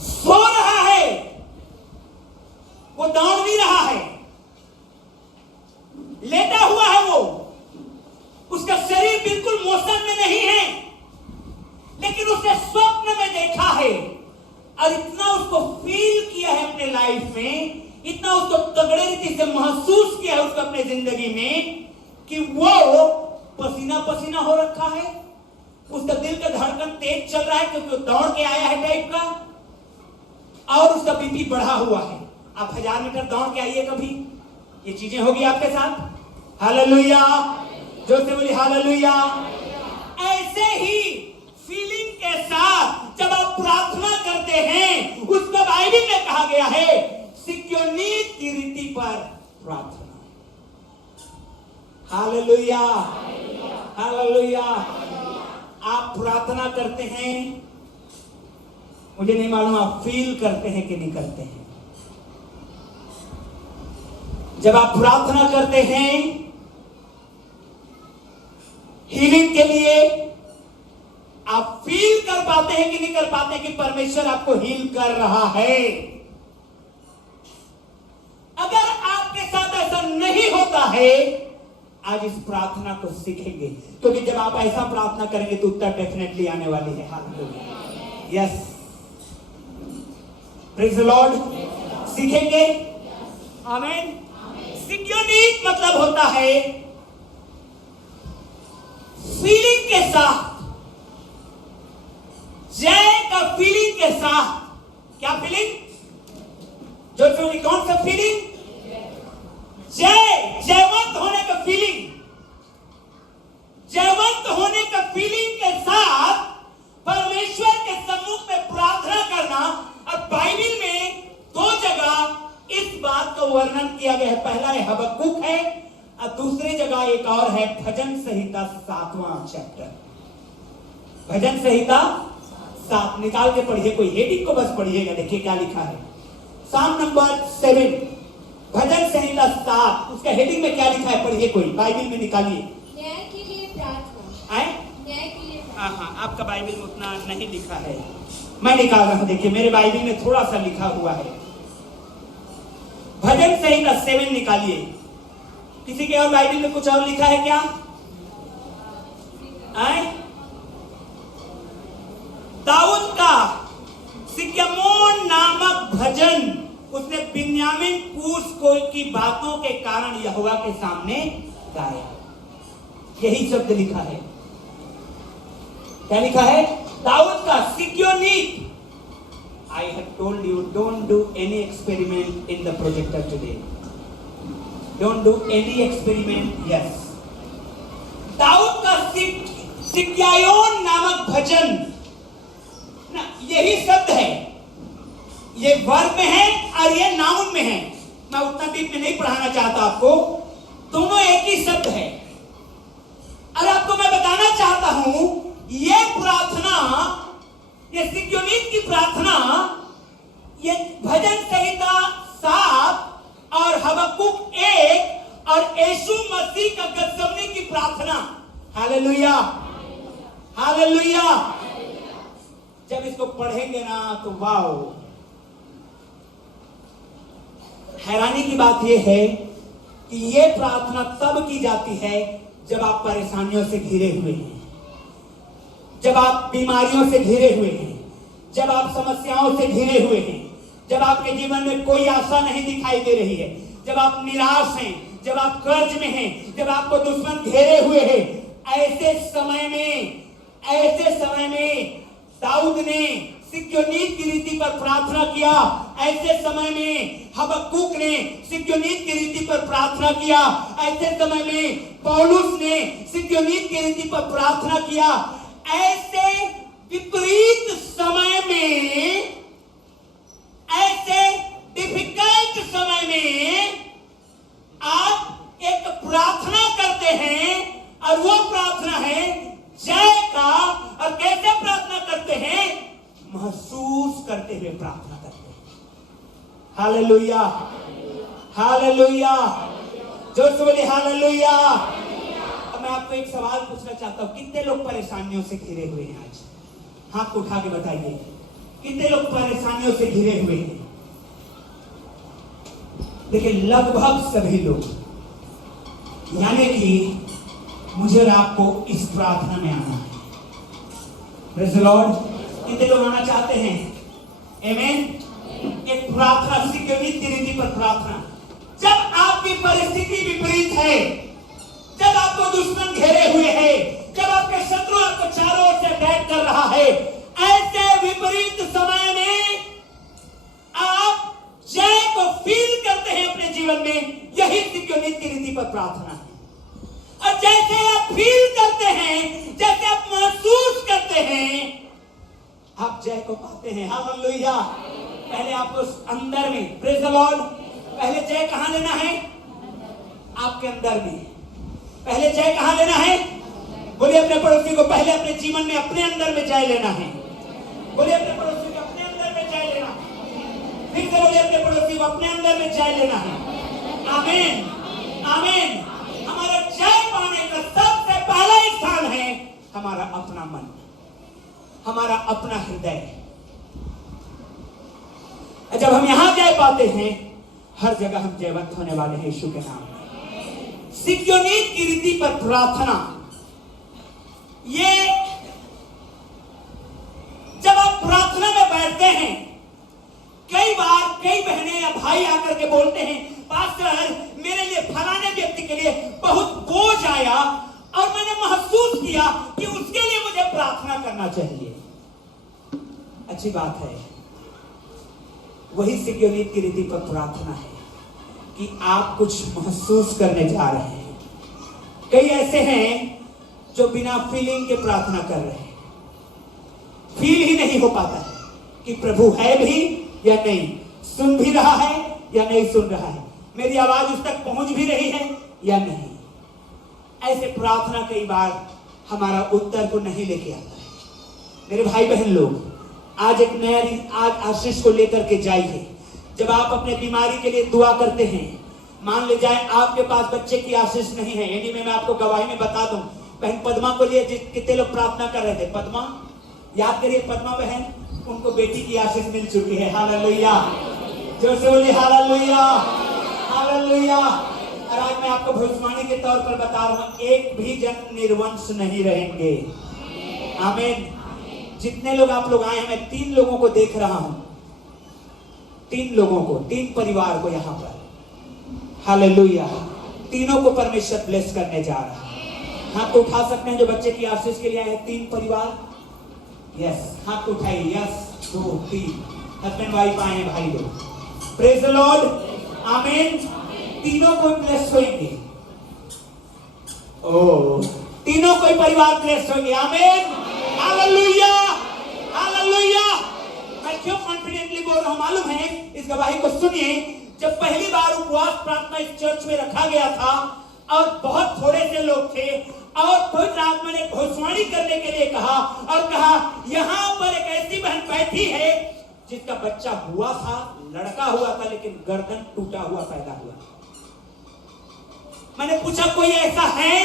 सो रहा है, वो दौड़ भी रहा है, लेटा हुआ है, वो उसका शरीर बिल्कुल मोशन में नहीं है, लेकिन उसने स्वप्न में देखा है और इतना उसको फील किया है अपने लाइफ में, इतना उसको तगड़े रीति से महसूस किया है उसको अपने जिंदगी में, कि वो पसीना पसीना हो रखा है, उसका दिल का धड़कन तेज चल रहा है क्योंकि दौड़ के आया है टाइप का, और उसका बीपी बढ़ा हुआ है। आप 1000 मीटर दौड़ के आइए कभी, ये चीजें होगी आपके साथ। हालेलुया, जो से बोली हालेलुया। ऐसे ही फीलिंग के साथ जब आप प्रार्थना करते हैं, उसको बाइबल में कहा गया है सिक्योनीत की रीति पर प्रार्थना। Hallelujah, hallelujah. आप प्रार्थना करते हैं, मुझे नहीं मालूम आप फील करते हैं कि नहीं करते हैं। जब आप प्रार्थना करते हैं हीलिंग के लिए, आप फील कर पाते हैं कि नहीं कर पाते कि परमेश्वर आपको हील कर रहा है। अगर आपके साथ ऐसा नहीं होता है, आज इस प्रार्थना को सीखेंगे, क्योंकि जब आप ऐसा प्रार्थना करेंगे तो उत्तर डेफिनेटली आने वाली है। Hallelujah, yes, praise the Lord. सीखेंगे, आमीन। सिक्योनीत मतलब होता है फीलिंग के साथ, जय का फीलिंग के साथ। क्या फीलिंग? जो कौन सा फीलिंग? जय, जयवंत होने का फीलिंग। जयवंत होने का फीलिंग के साथ परमेश्वर के सम्मुख में प्रार्थना करना। और बाइबल में 2 जगह इस बात का वर्णन किया गया है। पहला है हबक्कुक है और दूसरी जगह एक और है भजन संहिता 7वां चैप्टर। भजन संहिता 7 निकाल के पढ़िए, कोई हेडिंग को बस पढ़िएगा, देखिए क्या लिखा है। साम नंबर 7, भजन संहिता 7, उसका हेडिंग में क्या लिखा है पढ़िए, कोई बाइबल में निकालिए। न्याय के लिए प्रार्थना। आए? न्याय के लिए हाँ, आपका बाइबल में उतना नहीं लिखा है, मैं निकाल रहा हूं। देखिए मेरे बाइबल में थोड़ा सा लिखा हुआ है। भजन संहिता 7 निकालिए। किसी के और बाइबल में कुछ और लिखा है क्या? आए? दाऊद का सिक्यमोन नामक भजन उसने बिन्यामीन कूश को की बातों के कारण यहोवा के सामने गाया। यही शब्द लिखा है। क्या लिखा है? दाऊद का सिक्योनीत। I have told you, don't do any experiment in the projector today. Don't do any experiment. Yes. Dawood का सिक्यायोन नामक भजन ना, यही शब्द है। ये वर्ब में है और ये नाउन में है। मैं उतना डीप में नहीं पढ़ाना चाहता आपको, दोनों एक ही शब्द है। और आपको मैं बताना चाहता हूं, ये प्रार्थना, ये सिक्योनीत की प्रार्थना, ये भजन संहिता 7 और हबक्कुक 1 और यीशु मसीह का गतसमनी की प्रार्थना। Hallelujah, hallelujah. जब इसको पढ़ेंगे ना तो वाओ, हैरानी की बात यह है कि यह प्रार्थना तब की जाती है जब आप परेशानियों से घिरे हुए हैं, जब आप बीमारियों से घिरे हुए हैं, जब आप समस्याओं से घिरे हुए हैं, जब आपके जीवन में कोई आशा नहीं दिखाई दे रही है, जब आप निराश हैं, जब आप कर्ज में हैं, जब आपको दुश्मन घेरे हुए हैं। ऐसे समय में दाऊद ने सिक्योनीत की रीति पर प्रार्थना किया। ऐसे समय में हबक्कुक ने सिक्योनीत की रीति पर प्रार्थना किया। ऐसे समय में पौलुस ने सिक्योनीत की रीति पर प्रार्थना किया। ऐसे विपरीत समय में, ऐसे डिफिकल्ट समय में आप एक प्रार्थना करते हैं और वो प्रार्थना है जय का। और कैसे प्रार्थना करते हैं? महसूस करते हुए प्रार्थना करते हैं। हालेलुया, हालेलुया, जोर से बोलिए हालेलुया। अब मैं आपको एक सवाल पूछना चाहता हूं, कितने लोग परेशानियों से घिरे हुए हैं? आज हाथ उठा के बताइए, कितने लोग परेशानियों से घिरे हुए हैं? देखिए, लगभग सभी लोग, यानी कि मुझे और आपको इस प्रार्थना में आना है। Praise the Lord. कितने लोग आना चाहते हैं? आमीन। एक प्रार्थना, सिक्योनीत की रीति पर प्रार्थना। जब आपकी परिस्थिति विपरीत है, जब आपको दुश्मन घेरे हुए है, जब आपके शत्रु आपको चारों ओर से अटैक कर रहा है, ऐसे विपरीत समय में आप जय को फील करते हैं अपने जीवन में। यही सिक्योनीत की रीति पर प्रार्थना है। और जैसे आप फील करते हैं, जैसे आप महसूस करते हैं, आप जय को पाते हैं। हालेलुया। पहले आपको अंदर में, प्रेज़ द लॉर्ड, पहले जय कहां लेना है? आपके अंदर में। पहले जय कहां लेना है? बोलिए अपने पड़ोसी को, पहले अपने जीवन में अपने अंदर में जय लेना है। बोलिए अपने पड़ोसी को अपने अंदर में जय लेना है। फिर से बोलिए अपने पड़ोसी को अपने अंदर में जय लेना है। आमीन, आमीन। हमारा जय पाने का सबसे पहला स्थान है हमारा अपना मन, हमारा अपना हृदय। जब हम यहां जय पाते हैं, हर जगह हम जयवंत होने वाले हैं यीशु के नाम में। सिक्योनीत की रीति पर प्रार्थना, ये जब आप प्रार्थना में बैठते हैं, कई बार कई बहनें या भाई आकर के बोलते हैं, पास्टर मेरे लिए फलाने व्यक्ति के लिए बहुत बोझ आया और मैंने महसूस किया कि उसके लिए मुझे प्रार्थना करना चाहिए। अच्छी बात है, वही सिक्योनीत की रीति पर प्रार्थना है कि आप कुछ महसूस करने जा रहे हैं। कई ऐसे हैं जो बिना फीलिंग के प्रार्थना कर रहे हैं, फील ही नहीं हो पाता है कि प्रभु है भी या नहीं, सुन भी रहा है या नहीं सुन रहा है, मेरी आवाज उस तक पहुंच भी रही है या नहीं। ऐसे प्रार्थना कई बार हमारा उत्तर को नहीं लेके आता है। मेरे भाई बहन लोग, आज एक नया आज आशीष को लेकर के जाइए। जब आप अपने बीमारी के लिए दुआ करते हैं, मान ले जाए आपके पास बच्चे की आशीष नहीं है, यानी मैं आपको गवाही में बता दूं, बहन पद्मा को लिए कितने लोग प्रार्थना कर रहे थे? पद्मा, याद करिए, पद्मा बहन, उनको बेटी की आशीष मिल चुकी है। हालेलुया, जोर से बोलिए हालेलुया, हालेलुया। और आज मैं आपको भविष्यवाणी के तौर पर बता रहा हूं, एक भी जन निर्वंश नहीं रहेंगे। आमीन। जितने लोग आप लोग आए हैं, मैं 3 लोगों को देख रहा हूं, 3 लोगों को, 3 परिवार को यहाँ पर। हालेलुया। तीनों को परमेश्वर ब्लेस करने जा रहा है। हाथ उठा सकते हैं जो बच्चे की आशीष के लिए आए हैं? 3 परिवार, यस, हाथ उठाइए। यस, 2 3 हस्बैंड वाइफ आए हैं भाई लोग। प्रेज द लॉर्ड, आमीन। तीनों को ब्लेस होंगे। ओ, तीनों कोई परिवार ब्लेस होंगे। आमीन, हालेलुया, हालेलुया। मैं क्यों कॉन्फिडेंटली बोल रहा हूं मालूम है? इस गवाही को सुनिए। जब पहली बार उपवास प्रार्थना इस चर्च में रखा गया था और बहुत थोड़े से लोग थे और पवित्र आत्मा ने भविष्यवाणी करने के लिए कहा और कहा, यहां पर एक ऐसी बहन बैठी है जिसका बच्चा हुआ था, लड़का हुआ था, लेकिन गर्दन टूटा हुआ पैदा हुआ। मैंने पूछा कोई ऐसा है?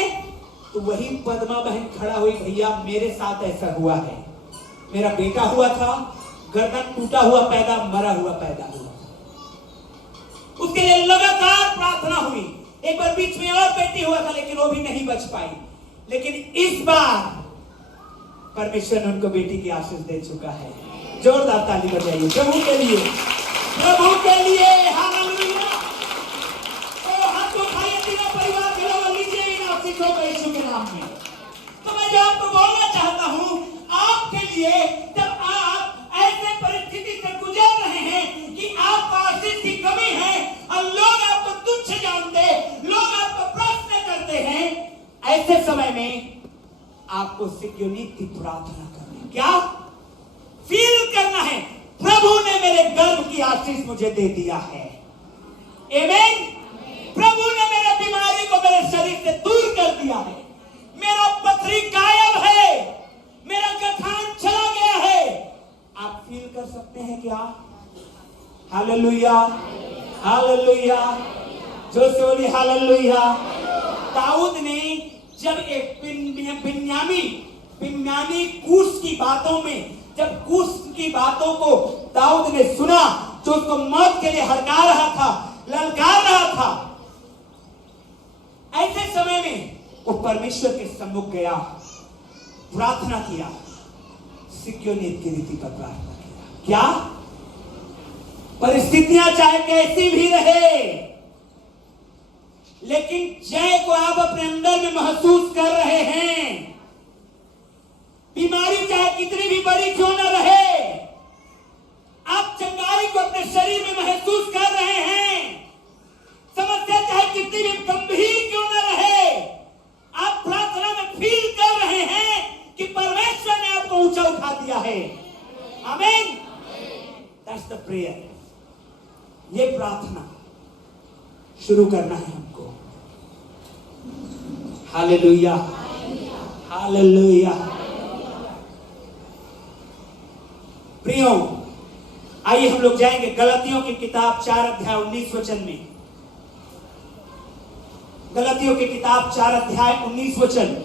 तो वही पद्मा बहन खड़ा हुई, भैया मेरे साथ ऐसा हुआ है, मेरा बेटा हुआ था, गर्दन टूटा हुआ पैदा, मरा हुआ पैदा हुआ। उसके लिए लगातार प्रार्थना हुई। एक बार बीच में और बेटी हुआ था लेकिन वो भी नहीं बच पाई, लेकिन इस बार परमेश्वर ने उनको बेटी की आशीष दे चुका है। जोरदार ताली बजाइए प्रभु के लिए, प्रभु के लिए। हालेलुया। तो हाथ उठाइए तीनों परिवार के लोग, लीजिए इन आशीषों को यीशु के नाम में। तो मैं जो आपको बोलना चाहता हूं, आपके लिए जब आप ऐसे आपको सिक्योनिक की प्रार्थना करनी है। क्या फील करना है? प्रभु ने मेरे गर्भ की आशीष मुझे दे दिया है। आमीन। प्रभु ने मेरे बीमारी को मेरे शरीर से दूर कर दिया है। मेरा पथरी गायब है, मेरा गठान चला गया है। आप फील कर सकते हैं क्या? हालेलुया, हालेलुया, जो से बोली हालेलुया। दाऊद ने जब एक बिन्यामी कूश की बातों में, जब कूश की बातों को दाऊद ने सुना, जो उसको मौत के लिए हड़का रहा था, ललकार रहा था, ऐसे समय में वो परमेश्वर के सम्मुख गया, प्रार्थना किया, सिक्योनिक की रीति पर प्रार्थना किया। क्या? परिस्थितियां चाहे कैसी भी रहे, लेकिन जय को आप अपने अंदर में महसूस कर रहे हैं। बीमारी चाहे कितनी भी बड़ी क्यों न रहे, आप चंगाई को अपने शरीर में महसूस कर रहे हैं। समस्या चाहे कितनी भी गंभीर क्यों न रहे, आप प्रार्थना में फील कर रहे हैं कि परमेश्वर ने आपको ऊंचा उठा दिया है। आमीन। That's the prayer. ये प्रार्थना शुरू करना है हमको। Hallelujah, hallelujah. प्रियो, आइए हम लोग जाएंगे गलतियों की किताब 4 अध्याय 19 वचन में। गलतियों की किताब 4 अध्याय 19 वचन।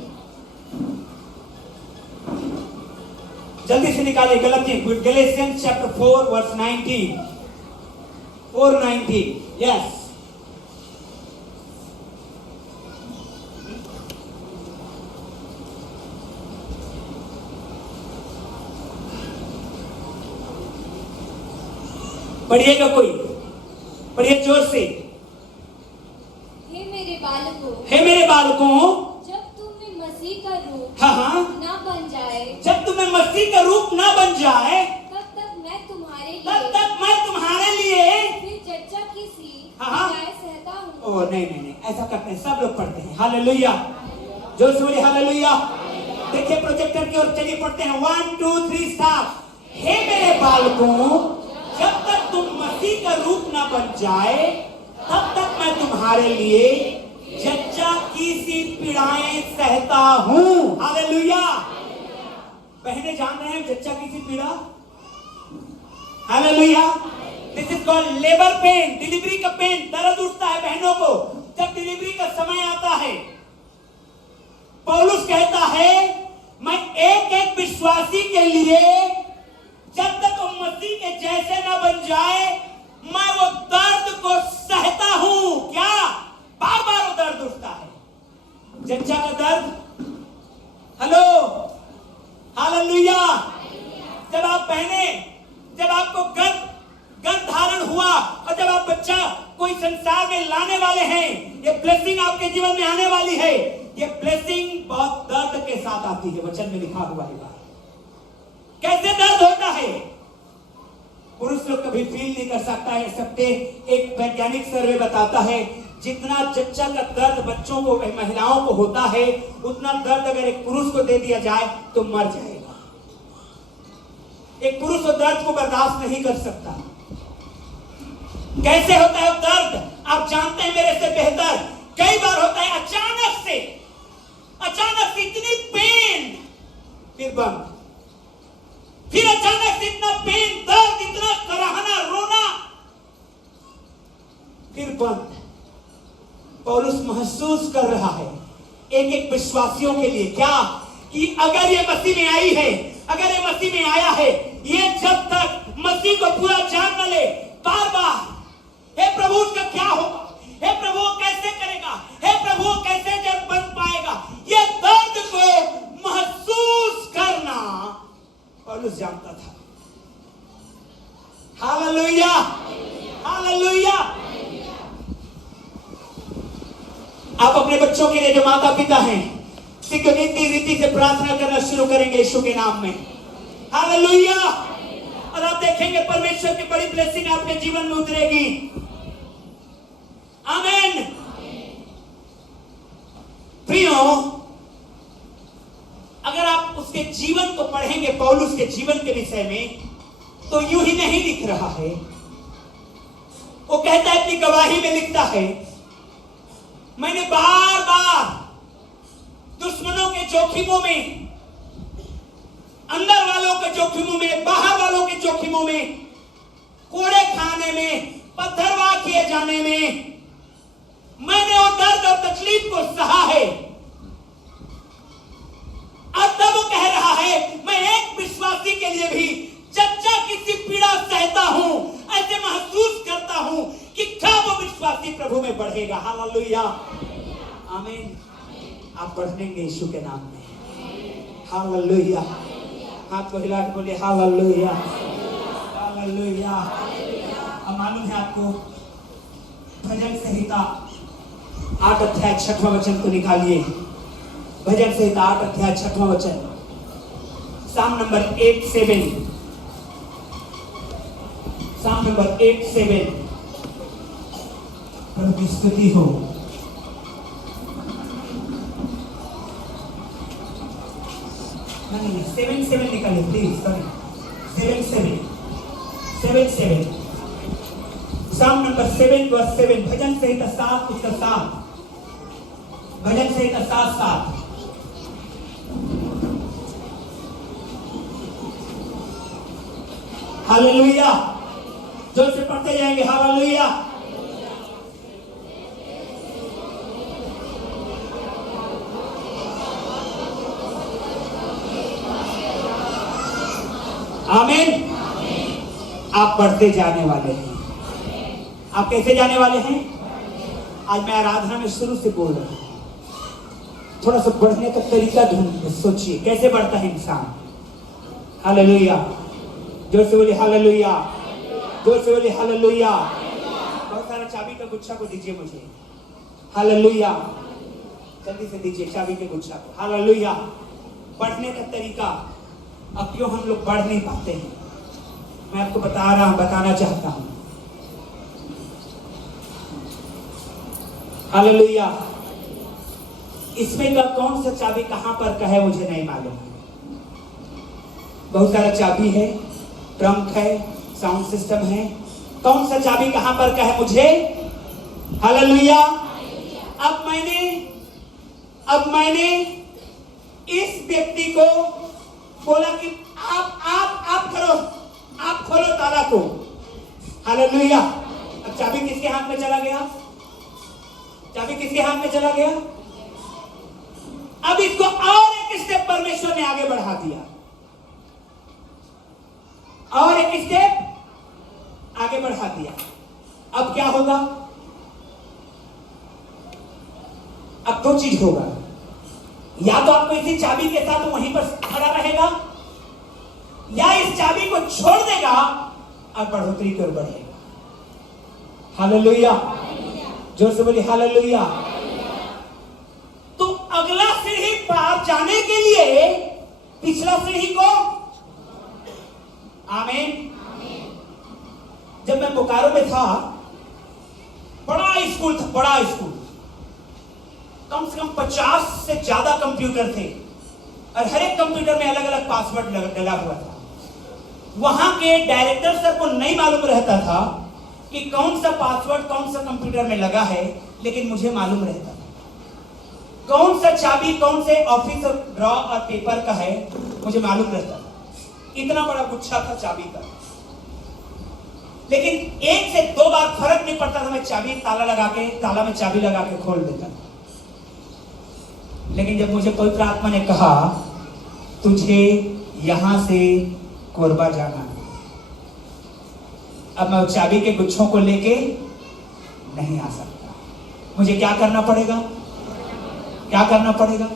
जल्दी से निकालिए गलतियों, गैलेशियंस चैप्टर 4 वर्स 19, 4:19। यस, पढ़िएगा कोई, पढ़िए जोर से। हे मेरे बालकों, हे मेरे बालकों, जब तुम्हें मसीह का रूप हाँ, ना बन जाए, जब तुम्हें मसीह का रूप ना बन जाए, तब तक मैं तुम्हारे लिए फिर जच्चा की सी हाँ, सजाएं सहता हूँ। ओ नहीं नहीं नहीं, ऐसा करते हैं, सब लोग पढ़ते हैं। हालेलुया, जोर से बोलिए हालेलुया। देखिए प्रोजेक्टर की ओर, चलिए पढ़ते हैं। 1 2 3 स्टार्ट। हे मेरे बालकों, जब तक तुम मसीह का रूप ना बन जाए, तब तक मैं तुम्हारे लिए जच्चा की सी पीड़ाएं सहता हूं। हालेलुया। बहने जान रहे हैं जच्चा की सी पीड़ा? Hallelujah. This is called labour pain, delivery का पेन। दर्द उठता है बहनों को जब डिलीवरी का समय आता है। पौलुस कहता है, मैं एक एक विश्वासी के लिए जब तक वो मसीह के जैसे ना बन जाए, मैं वो दर्द को सहता हूं। क्या? बार बार वो दर्द उठता है, जच्चा का दर्द। Hello, hallelujah. जब आप बहने, जब आपको गर्भ धारण हुआ और जब आप बच्चा कोई संसार में लाने वाले हैं, ये ब्लेसिंग आपके जीवन में आने वाली है। ये ब्लेसिंग बहुत दर्द के साथ आती है, वचन में लिखा हुआ है। कैसे दर्द होता है? पुरुष लोग कभी फील नहीं कर सकते। एक वैज्ञानिक सर्वे बताता है, जितना जच्चा का दर्द बच्चों को, महिलाओं को होता है, उतना दर्द अगर एक पुरुष को दे दिया जाए तो मर जाएगा। एक पुरुष वो दर्द को बर्दाश्त नहीं कर सकता। कैसे होता है दर्द? आप जानते हैं मेरे से बेहतर। कई बार होता है अचानक से इतनी पेन, फिर बंद, फिर अचानक से इतना पेन, दर्द, इतना कराहना, रोना, फिर बंद। पौलुस महसूस कर रहा है एक एक विश्वासियों के लिए, क्या कि अगर ये मसीह में आई है, अगर ये मसीह में आया है, ये जब तक मसीह को पूरा जान न ले, बार बार हे प्रभु उसका क्या होगा, हे प्रभु कैसे करेगा, हे प्रभु कैसे जब बन पाएगा, ये दर्द को महसूस करना पौलुस जानता था। Hallelujah, hallelujah. आप अपने बच्चों के लिए, जो माता पिता हैं, सिक्योनिक की रीति से प्रार्थना करना शुरू करेंगे यीशु के नाम में। हालेलुया। और आप देखेंगे परमेश्वर की बड़ी ब्लेसिंग आपके जीवन में उतरेगी। आमीन। प्रियो, अगर आप उसके जीवन को पढ़ेंगे, पौलुस के जीवन के विषय में, तो यूं ही नहीं लिख रहा है। वो कहता है, अपनी गवाही में लिखता है, मैंने बार बार दुश्मनों के जोखिमों में, अंदर वालों के जोखिमों में, बाहर वालों के जोखिमों में, कोड़े खाने में, पत्थरवाह किए जाने में, मैंने वो दर्द और तकलीफ को सहा है। अब तब वो कह रहा है, मैं एक विश्वासी के लिए भी चच्चा किसी पीड़ा सहता हूं, ऐसे महसूस करता हूं कि कब वो विश्वासी प्रभु में बढ़ेगा। हालेलुया, आमीन। आप बढ़ेंगे यीशु के नाम में। हालेलुया, हाथ को हिला के बोलिए हालेलुया, हालेलुया। अब मालूम है आपको, भजन संहिता 8 अध्याय 6वां वचन को निकालिए। भजन संहिता 8 अध्याय 6वां वचन, साम नंबर 87, साम नंबर 87। प्रभु की स्तुति हो। नहीं, 7 निकालिए प्लीज, सॉरी, 7 साम नंबर 7 वर्स 7। भजन संहिता 7 उसका 7, भजन संहिता 7:7। हालेलुया, जोर से पढ़ते जाएंगे हालेलुया। आमीन। आप बढ़ते जाने वाले हैं। आप कैसे जाने वाले हैं? आज मैं आराधना में शुरू से बोल रहा हूं, थोड़ा सा बढ़ने का तरीका ढूंढिए, सोचिए कैसे बढ़ता है इंसान। हालेलुया, जोर से बोलिए हालेलुया, जोर से बोलिए हालेलुया। बहुत सारा चाबी का गुच्छा को दीजिए मुझे। हालेलुया, जल्दी से दीजिए चाबी के गुच्छा को। हालेलुया। बढ़ने का तरीका, अब क्यों हम लोग बढ़ नहीं पाते हैं, मैं आपको बताना चाहता हूं। हालेलुया। इसमें का कौन सा चाबी कहां पर का है मुझे नहीं मालूम। बहुत सारा चाबी है, ट्रंक है, साउंड सिस्टम है, कौन सा चाबी कहां पर का है मुझे। हालेलुया। अब मैंने इस व्यक्ति को बोला कि आप करो, आप खोलो ताला को। हालेलुया। अब चाबी किसके हाथ में चला गया? चाबी किसके हाथ में चला गया? अब इसको और एक स्टेप परमेश्वर ने आगे बढ़ा दिया, और एक स्टेप आगे बढ़ा दिया। अब क्या होगा? अब दो चीज होगा, या तो आपको इसी चाबी के साथ वहीं पर खड़ा रहेगा, या इस चाबी को छोड़ देगा और बढ़ोतरी की ओर बढ़ेगा। हालेलुया, जोर से बोलिए हालेलुया। तो अगला सीढ़ी पार जाने के लिए पिछला सीढ़ी को, आमीन। जब मैं बोकारो में था, बड़ा स्कूल था, बड़ा स्कूल, कम से कम 50 से ज्यादा कंप्यूटर थे, और हर एक कंप्यूटर में अलग अलग पासवर्ड डला हुआ था। वहां के डायरेक्टर सर को नहीं मालूम रहता था कि कौन सा पासवर्ड कौन सा कंप्यूटर में लगा है, लेकिन मुझे मालूम रहता था। कौन सा चाबी कौन से ऑफिस और ड्रॉ और पेपर का है, मुझे मालूम रहता था। इतना बड़ा गुच्छा था चाबी का, लेकिन एक से दो बार फर्क नहीं पड़ता था। मैं चाबी ताला में चाबी लगा के खोल देता था। लेकिन जब मुझे पवित्र आत्मा ने कहा तुझे यहां से कोरबा जाना है, अब मैं चाबी के गुच्छों को लेके नहीं आ सकता। मुझे क्या करना पड़ेगा? क्या करना पड़ेगा?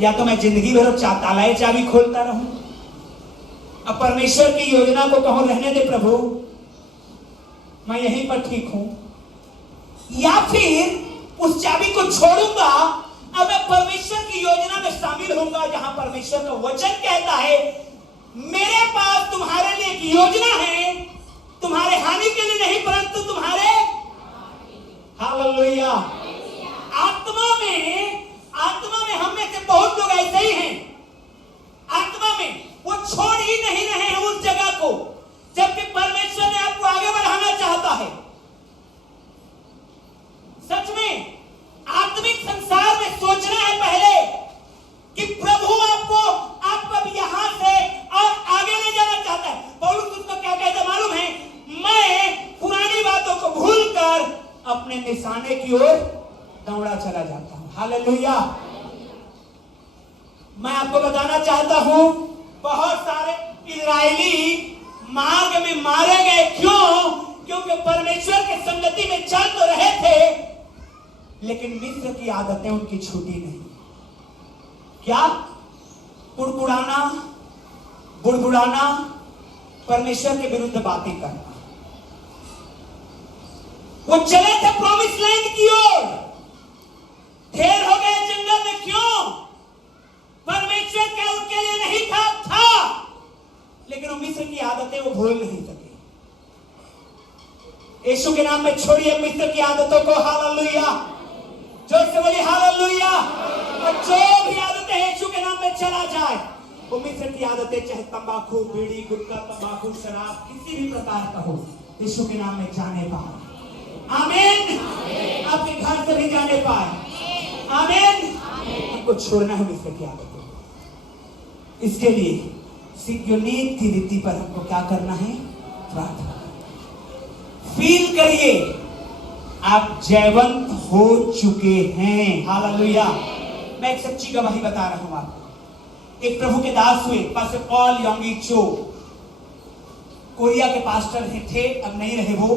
या तो मैं जिंदगी भर तालाए चाबी खोलता रहूं, अब परमेश्वर की योजना को कहूं रहने दे प्रभु, मैं यहीं पर ठीक हूं, या फिर उस चाबी को छोड़ूंगा, अब मैं परमेश्वर की योजना में शामिल होऊंगा, जहां परमेश्वर का वचन कहता है मेरे पास तुम्हारे लिए एक योजना है, तुम्हारे हानि के लिए नहीं परंतु तुम्हारे। हालेलुया। आत्मा में हम में से बहुत लोग ऐसे ही हैं अपने निशाने की ओर दौड़ा चला जाता हूं। हालेलुया। मैं आपको बताना चाहता हूं, बहुत सारे इजरायली मार्ग में मारे गए। क्यों? क्योंकि परमेश्वर के संगति में चल तो रहे थे, लेकिन मिस्र की आदतें उनकी छूटी नहीं। क्या? कुड़कुड़ाना, बुड़बुड़ाना, परमेश्वर के विरुद्ध बातें करना। वो चले थे प्रॉमिस लैंड की ओर, ढेर हो गए जंगल में। क्यों? परमेश्वर का उनके लिए नहीं था, लेकिन वो मिस्र की आदतें वो भूल नहीं सके। यीशु के नाम में छोड़िए मिस्र की आदतों को। हालेलुया। जोर से बोलिए हालेलुया। और जो भी आदतें यीशु के नाम में चला जाए, वो मिस्र की आदतें, चाहे तंबाकू, बीड़ी, गुटखा, तंबाकू, शराब, किसी भी प्रकार का हो, यीशु के नाम में जाने पाए। आमीन। आपके घर से भी जाने पाए। आमीन। हमको छोड़ना है मिस्र की आदतें। इसके लिए सिग्योनीत की रीति पर हमको क्या करना है? प्रार्थना। फील करिए आप जयवंत हो चुके हैं। हालेलुया। मैं एक सच्ची गवाही बता रहा हूं आपको। एक प्रभु के दास हुए पास्टर पॉल योंगी चो, कोरिया के पास्टर थे, अब नहीं रहे वो।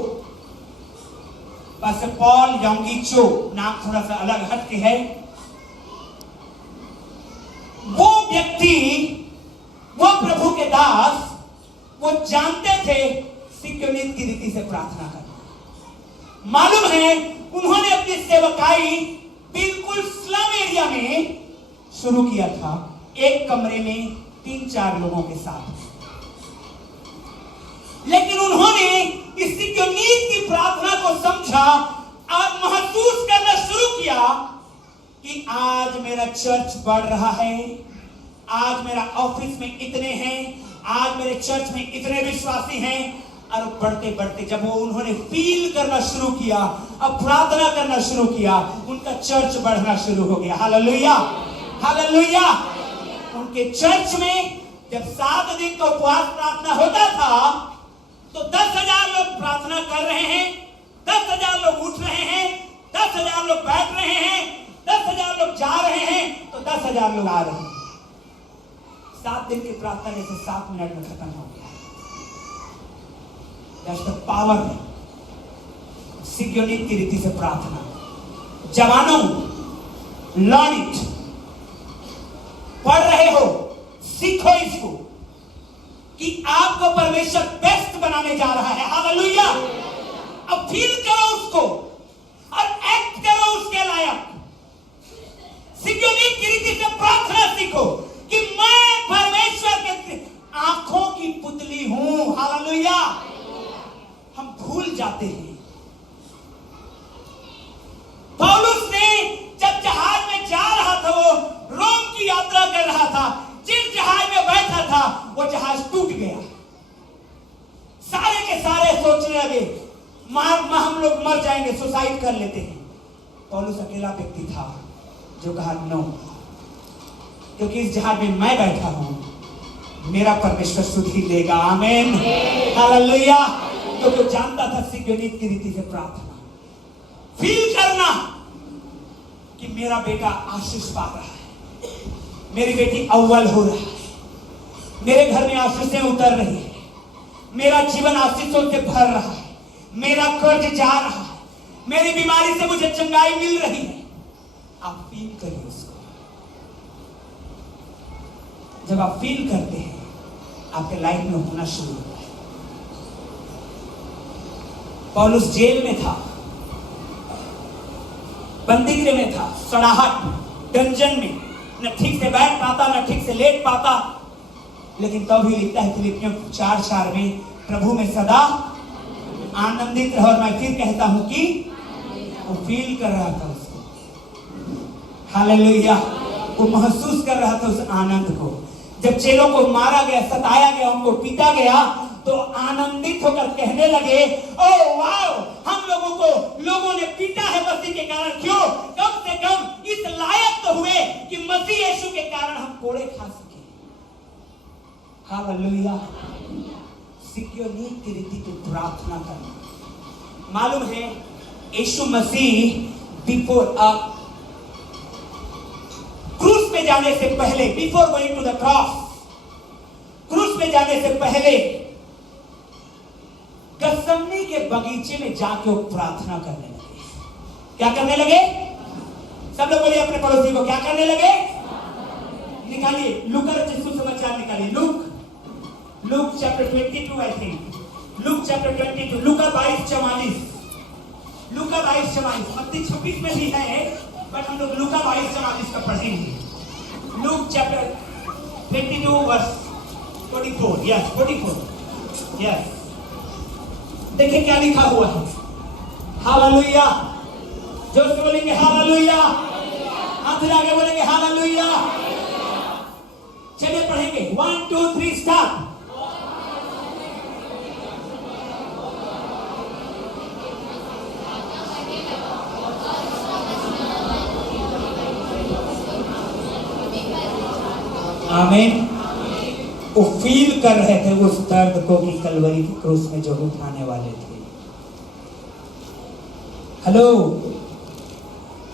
पास्टर पॉल योंगी चो, नाम थोड़ा सा अलग हट के है। वो व्यक्ति, वो प्रभु के दास, वो जानते थे सिक्योनीत की रीति से प्रार्थना करना। मालूम है उन्होंने अपनी सेवकाई बिल्कुल स्लम एरिया में शुरू किया था, एक कमरे में 3-4 लोगों के साथ। लेकिन उन्होंने इस सिक्योनीत की प्रार्थना को समझा और महसूस करना शुरू किया कि आज मेरा चर्च बढ़ रहा है, आज मेरा ऑफिस में इतने हैं, आज मेरे चर्च में इतने विश्वासी हैं। और बढ़ते बढ़ते जब वो उन्होंने फील करना शुरू किया, अब प्रार्थना करना शुरू किया, उनका चर्च बढ़ना शुरू हो गया। हालेलुया। हालेलुया। उनके चर्च में जब 7 दिन का उपवास प्रार्थना होता था, तो 10,000 लोग प्रार्थना कर रहे हैं, 10,000 लोग उठ रहे हैं, 10,000 लोग बैठ रहे हैं, 10,000 लोग जा रहे हैं, तो 10,000 लोग आ रहे हैं। 7 दिन की प्रार्थना जैसे 7 मिनट में खत्म हो गया। That's the power सिक्योनीत की रीति से प्रार्थना। जवानों, लर्न इट। पढ़ रहे हो, सीखो इसको कि आपको परमेश्वर बेस्ट बनाने जा रहा है। हालेलुया। अब फील करो उसको और एक्ट करो उसके लायक। सिक्योनीत की रीति से प्रार्थना सीखो कि मैं परमेश्वर के आंखों की पुतली हूं। हालेलुया। हम भूल जाते हैं। पौलुस ने जब जहाज में जा रहा था, वो रोम की यात्रा कर रहा था, जिस जहाज में बैठा था वो जहाज टूट गया। सारे के सारे सोचने लगे हम लोग मर जाएंगे, सुसाइड कर लेते हैं। पौलुस अकेला व्यक्ति था जो कहा नो, क्योंकि इस जहाज में मैं बैठा हूं, मेरा परमेश्वर सुधि लेगा। आमीन। हालेलुया। क्योंकि जानता था सिक्योनीत की रीति से प्रार्थना, फील करना कि मेरा बेटा आशीष पा रहा है, मेरी बेटी अव्वल हो रहा है, मेरे घर में आशीषें उतर रही है, मेरा जीवन आशीषों से भर रहा है, मेरा कर्ज जा रहा है, मेरी बीमारी से मुझे चंगाई मिल रही है। आप फील करिए उसको। जब आप फील करते हैं, आपके लाइफ में होना शुरू होता है। पौलुस जेल में था, बंदीगृह में था, सड़ाहट, डंजन में, न ठीक से बैठ पाता, न ठीक से लेट पाता। लेकिन तब भी लिखता है फिलिपियों 4:4 में, प्रभु में सदा आनंदित रहो। और मैं फिर कहता हूं कि वो फील कर रहा था उसको। हालेलुया। वो महसूस कर रहा था उस आनंद को। जब चेलों को मारा गया, सताया गया, उनको पीटा गया, तो आनंदित होकर कहने लगे, ओ वाओ, हम लोगों ने पीटा है मसीह के कारण। क्यों? कम से कम इस लायक तो हुए कि मसीह यीशु के कारण हम कोड़े खा सके। हालेलुया। सिक्योनीत की रीति की प्रार्थना करना। मालूम है यीशु मसीह बिफोर क्रूस में जाने से पहले, before going to the cross, क्रूस में जाने से पहले गसमनी के बगीचे में जाके वो प्रार्थना करने लगे। क्या करने लगे? सब लोग बोलिए अपने पड़ोसी को, क्या करने लगे? निकालिए लूका रचित सुसमाचार निकालिए, look chapter 22 I think, look chapter 22, लूका 22:44, लूका 22:44, मत्ती 26 में भी है बट हम लोग लूका 22:44 का पढ़ेंगे। Luke chapter 22 verse 44, yes 44, yes. देखिए क्या लिखा हुआ है। हालेलुया, जोर से बोलेंगे हालेलुया, हाथ आगे बोलेंगे हालेलुया। चलिए पढ़ेंगे, 1 2 3 स्टार्ट। आमीन। वो फील कर रहे थे उस दर्द को कि कलवरी की क्रूस में जो उठाने वाले थे। हेलो,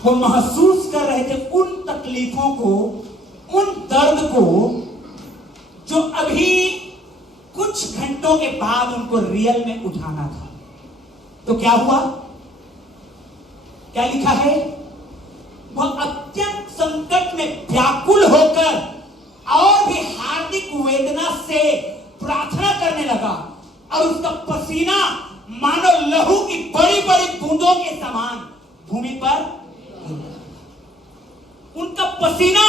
वो महसूस कर रहे थे उन तकलीफों को, उन दर्द को जो अभी कुछ घंटों के बाद उनको रियल में उठाना था। तो क्या हुआ? क्या लिखा है? वह अत्यंत संकट में व्याकुल होकर और भी हार्दिक वेदना से प्रार्थना करने लगा और उसका पसीना मानो लहू की बड़ी बड़ी बूंदों के समान भूमि पर गिरता। उनका पसीना,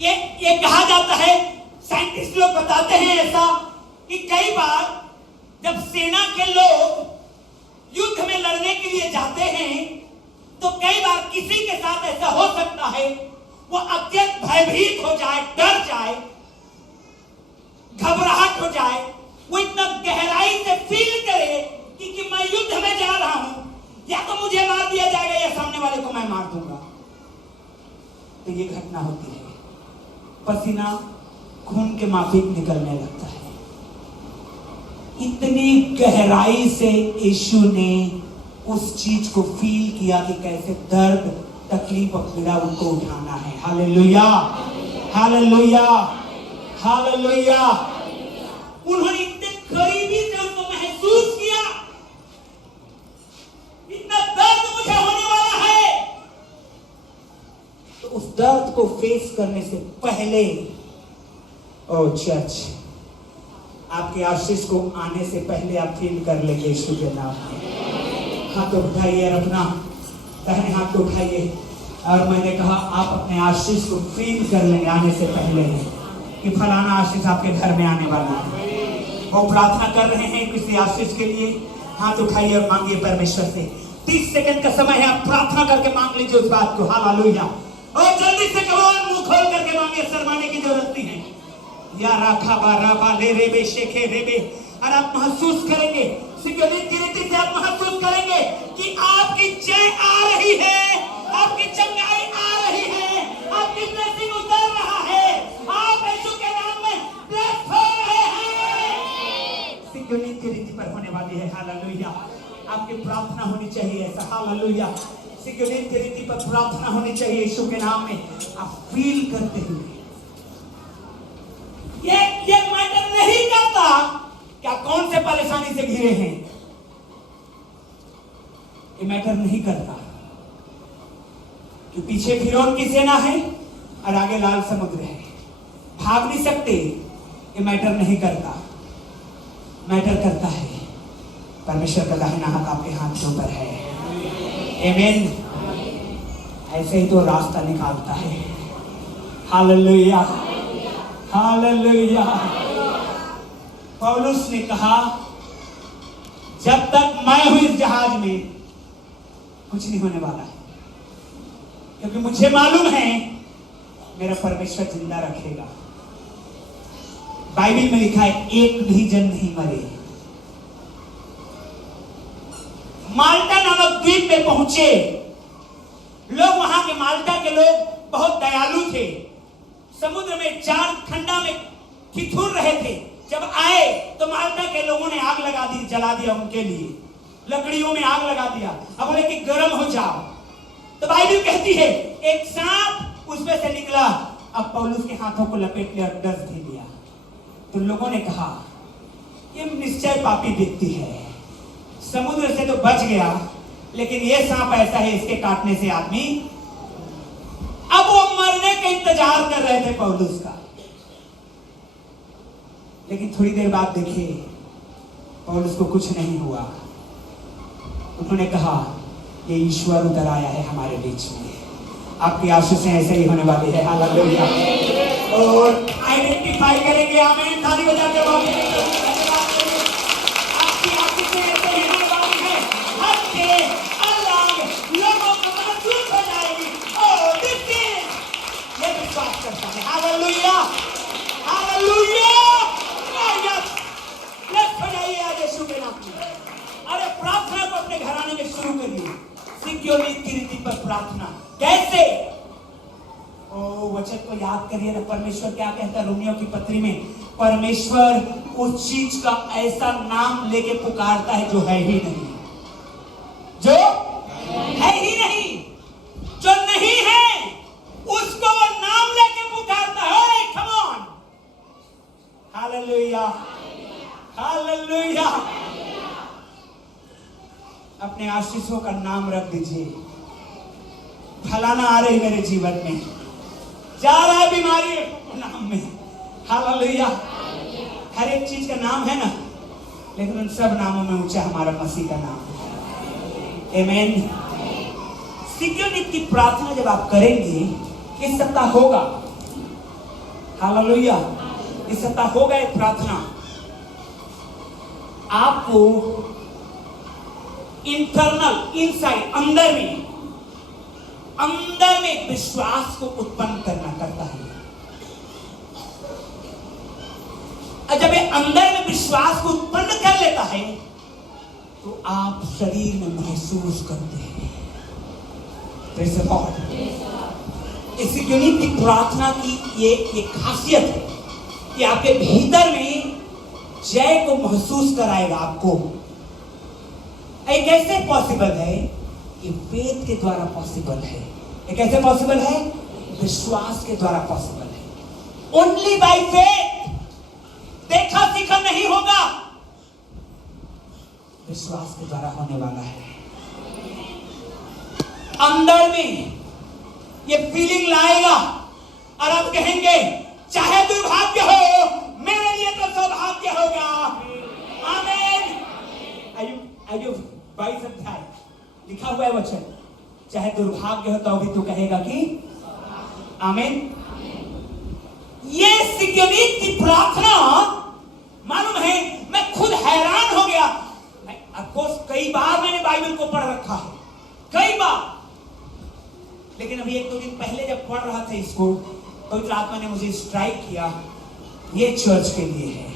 ये कहा जाता है, साइंटिस्ट लोग बताते हैं ऐसा कि कई बार जब सेना के लोग युद्ध में लड़ने के लिए जाते हैं तो कई बार किसी के साथ ऐसा हो सकता है वो अत्यंत भयभीत हो जाए, डर जाए, घबराहट हो जाए, वो इतना गहराई से फील करे कि मैं युद्ध में जा रहा हूं, या तो मुझे मार दिया जाएगा या सामने वाले को मैं मार दूंगा। तो ये घटना होती है, पसीना खून के माफिक निकलने लगता है। इतनी गहराई से यीशु ने उस चीज को फील किया कि कैसे दर्द, तकलीफ और पीड़ा उनको उठाना है। Hallelujah, hallelujah, hallelujah. उन्होंने इतने करीबी से उसको महसूस किया, इतना दर्द मुझे होने वाला है। तो उस दर्द को फेस करने से पहले, ओ चर्च, आपके आशीष को आने से पहले आप फील कर लेंगे यीशु के नाम में। हाथ उठाइए और अपना दाहिने हाथ को उठाइए और मैंने कहा आप अपने आशीष को फील कर लेंगे आने से पहले कि फलाना आशीष आपके घर में आने वाला है। वो प्रार्थना कर रहे हैं किसी आशीष के लिए, हाथ उठाइए और मांगिए परमेश्वर से। 30 सेकंड का समय है, आप प्रार्थना करके मांग लीजिए उस बात को। हालेलुया, और जल्दी से कहो, मुंह खोल करके मांगिए, शर्माने की जरूरत नहीं है। या राखा बाराबा ले रेबे शेखे रेबे, और आप महसूस करेंगे, सिक्योरिटी की रीति से आप महसूस करेंगे कि आपकी जय आ रही है, आपकी चंगाई आ रही है, आपकी ब्लेसिंग उतर रहा है, आप यीशु के नाम में ब्लेस हो रहे हैं। सिक्योरिटी की रीति पर होने वाली है। हालेलुया, आपकी प्रार्थना होनी चाहिए ऐसा। हालेलुया, सिक्योरिटी की रीति पर प्रार्थना होनी चाहिए यीशु के नाम में। आप फील करते हुए, ये मैटर नहीं करता क्या कौन से परेशानी से घिरे हैं, ये मैटर नहीं करता कि पीछे फिरौन की सेना है और आगे लाल समुद्र है, भाग नहीं सकते, ये मैटर नहीं करता। मैटर करता है परमेश्वर का दाहिना हाथ आपके हाथ के ऊपर है। आमीन। ऐसे ही तो रास्ता निकालता है। Hallelujah, hallelujah. पौलुस ने कहा जब तक मैं हूं इस जहाज में कुछ नहीं होने वाला है, क्योंकि मुझे मालूम है मेरा परमेश्वर जिंदा रखेगा। बाइबल में लिखा है एक भी जन नहीं मरे। माल्टा नामक द्वीप पे पहुंचे लोग, वहां के माल्टा के लोग बहुत दयालु थे, समुद्र में जान ठंडा में ठिठुर रहे थे। जब आए तो माल्टा के लोगों ने आग लगा दी, जला दिया उनके लिए। लकड़ियों में आग लगा दिया। अब बोले कि गर्म हो जाओ। तो बाइबल कहती है एक सांप उसमें से निकला, अब पौलुस के हाथों को लपेट लिया और डस भी लिया। तो लोगों ने कहा ये निश्चय पापी व्यक्ति है, समुद्र से तो बच गया, लेकिन ये सांप ऐसा है इसके काटने से आदमी। अब वो मरने का इंतजार कर रहे थे पौलुस का। लेकिन थोड़ी देर बाद देखे पौलुस को कुछ नहीं हुआ। उन्होंने कहा ये ईश्वर उतर आया है हमारे बीच में। आपकी आशीषें ऐसे ही होने वाली है। हालेलुया। और आइडेंटिफाई करेंगे। आमीन। ताली बजा के आपकी आशीषें ऐसे ही होने वाली है। हर के अलग लोगों को महसूस हो जाएगी। ओह दिस इज, ये विश्वास करता है। Hallelujah, hallelujah. लेट्स पढ़ाइए आज यीशु के नाम में। अरे प्रार्थना को अपने घराने में शुरू करिए। सिक्योरिटी की रीति पर प्रार्थना कैसे? ओ वचन को याद करिए ना। परमेश्वर क्या कहता है रोमियो की पत्री में? परमेश्वर उस चीज का ऐसा नाम लेके पुकारता है जो है ही नहीं, जो है ही नहीं, जो नहीं है उसको वो नाम लेके पुकारता है। Come on, hallelujah, hallelujah. अपने आशीषों का नाम रख दीजिए। फलाना आ रही मेरे जीवन में, जा रहा है बीमारी नाम में। हालेलुया। हर एक चीज का नाम है ना, लेकिन उन सब नामों में ऊंचा हमारा मसीह का नाम है। आमीन। सिक्योरिटी की प्रार्थना जब आप करेंगे, इस सप्ताह होगा, हालेलुया, इस सप्ताह होगा एक प्रार्थना। आपको इंटरनल इनसाइड अंदर में विश्वास को उत्पन्न करता है। और जब ये अंदर में विश्वास को उत्पन्न कर लेता है तो आप शरीर में महसूस करते हैं। Praise the Lord. इस यूनिट की प्रार्थना की ये खासियत है कि आपके भीतर में जय को महसूस कराएगा आपको। ये कैसे पॉसिबल है? ये फेथ के द्वारा पॉसिबल है। ये कैसे पॉसिबल है? विश्वास के द्वारा पॉसिबल है। Only by faith. देखा सीखा नहीं होगा, विश्वास के द्वारा होने वाला है। अंदर में ये फीलिंग लाएगा और आप कहेंगे चाहे दुर्भाग्य हो मेरे लिए तो सौभाग्य होगा। आमीन। आयुब 22 अध्याय लिखा हुआ है वचन, चाहे दुर्भाग्य हो तो भी तू कहेगा कि आमीन। ये सिक्योरिटी की प्रार्थना मालूम है, मैं खुद हैरान हो गया। अफकोर्स कई बार मैंने बाइबल को पढ़ रखा है, कई बार, लेकिन अभी 1-2 दिन पहले जब पढ़ रहा था इसको, पवित्र आत्मा ने मुझे स्ट्राइक किया, ये चर्च के लिए है,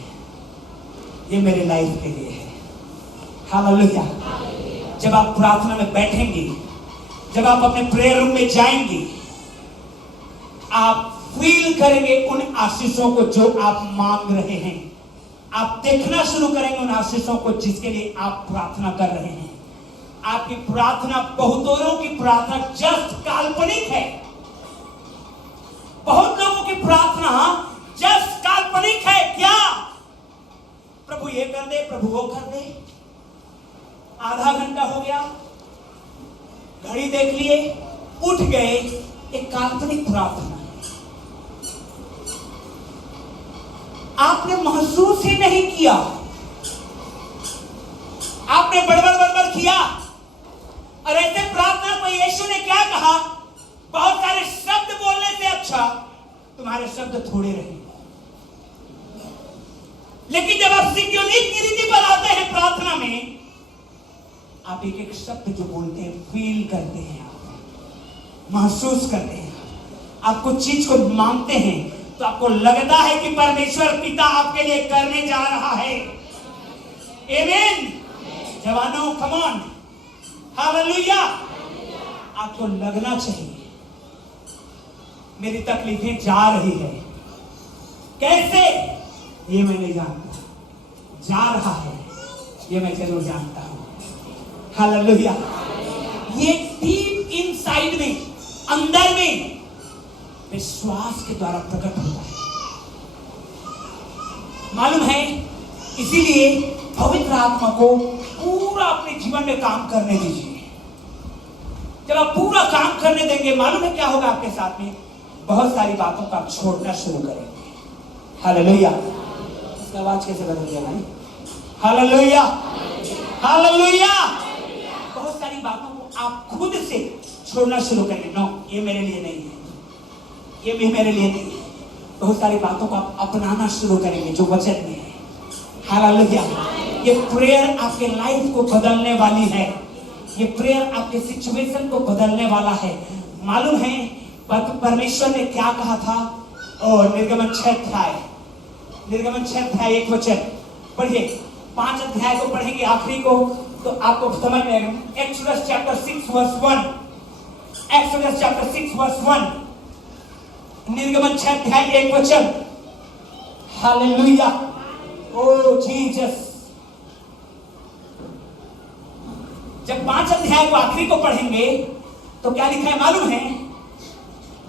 ये मेरे लाइफ के लिए है। हालेलुया। जब आप प्रार्थना में बैठेंगे, जब आप अपने प्रेयर रूम में जाएंगे, आप फील करेंगे उन आशीषों को जो आप मांग रहे हैं। आप देखना शुरू करेंगे उन आशीषों को जिसके लिए आप प्रार्थना कर रहे हैं। आपकी प्रार्थना, बहुतों की प्रार्थना जस्ट काल्पनिक है। बहुत लोगों की प्रार्थना जस्ट काल्पनिक है। क्या? प्रभु ये कर दे, प्रभु वो कर दे। आधा घंटा हो गया, घड़ी देख लिए, उठ गए, एक काल्पनिक प्रार्थना। आपने महसूस ही नहीं किया, आपने बड़बड़ किया। और ऐसे प्रार्थना को यीशु ने क्या कहा? बहुत सारे शब्द बोलने से अच्छा तुम्हारे शब्द थोड़े रहे। लेकिन जब आप सिक्योरिटी की रीति पर आते हैं प्रार्थना में, आप एक एक शब्द जो बोलते हैं फील करते हैं, आप महसूस करते हैं। आप कुछ चीज को मांगते हैं तो आपको लगता है कि परमेश्वर पिता आपके लिए करने जा रहा है। आमीन। जवानों कम ऑन, हालेलुया। आपको लगना चाहिए मेरी तकलीफें जा रही है। कैसे? ये मैं नहीं जानता, जा रहा है ये मैं जरूर जानता हूं। हालेलुया। ये डीप इनसाइड में, अंदर में विश्वास के द्वारा प्रकट होता है। मालूम है, इसीलिए पवित्र आत्मा को पूरा अपने जीवन में काम करने दीजिए। जब आप पूरा काम करने देंगे, मालूम है क्या होगा आपके साथ में? बहुत सारी बातों को आप छोड़ना शुरू करेंगे। हालेलुया। इसका आवाज कैसे बदल गया भाई? Hallelujah, hallelujah. बहुत सारी बातों को आप खुद से छोड़ना शुरू करेंगे। नो, ये मेरे लिए नहीं है, ये भी मेरे लिए नहीं है। बहुत सारी बातों को आप अपनाना शुरू करेंगे जो वचन में है। हालेलुया। ये प्रेयर आपके लाइफ को बदलने वाली है। ये प्रेयर आपके सिचुएशन को बदलने वाला है। मालूम है परमेश्वर ने क्या कहा था? और निर्गमन 6 अध्याय 1 वचन पढ़िए। 5 अध्याय को पढ़ेंगे आखिरी को तो आपको समझ में आएगा। Exodus chapter 6 verse 1, Exodus chapter 6 verse 1, निर्गमन 6 अध्याय 1 वचन। हालेलुया। ओ जीसस। जब 5 अध्याय को आखिरी को पढ़ेंगे तो क्या लिखा है मालूम है?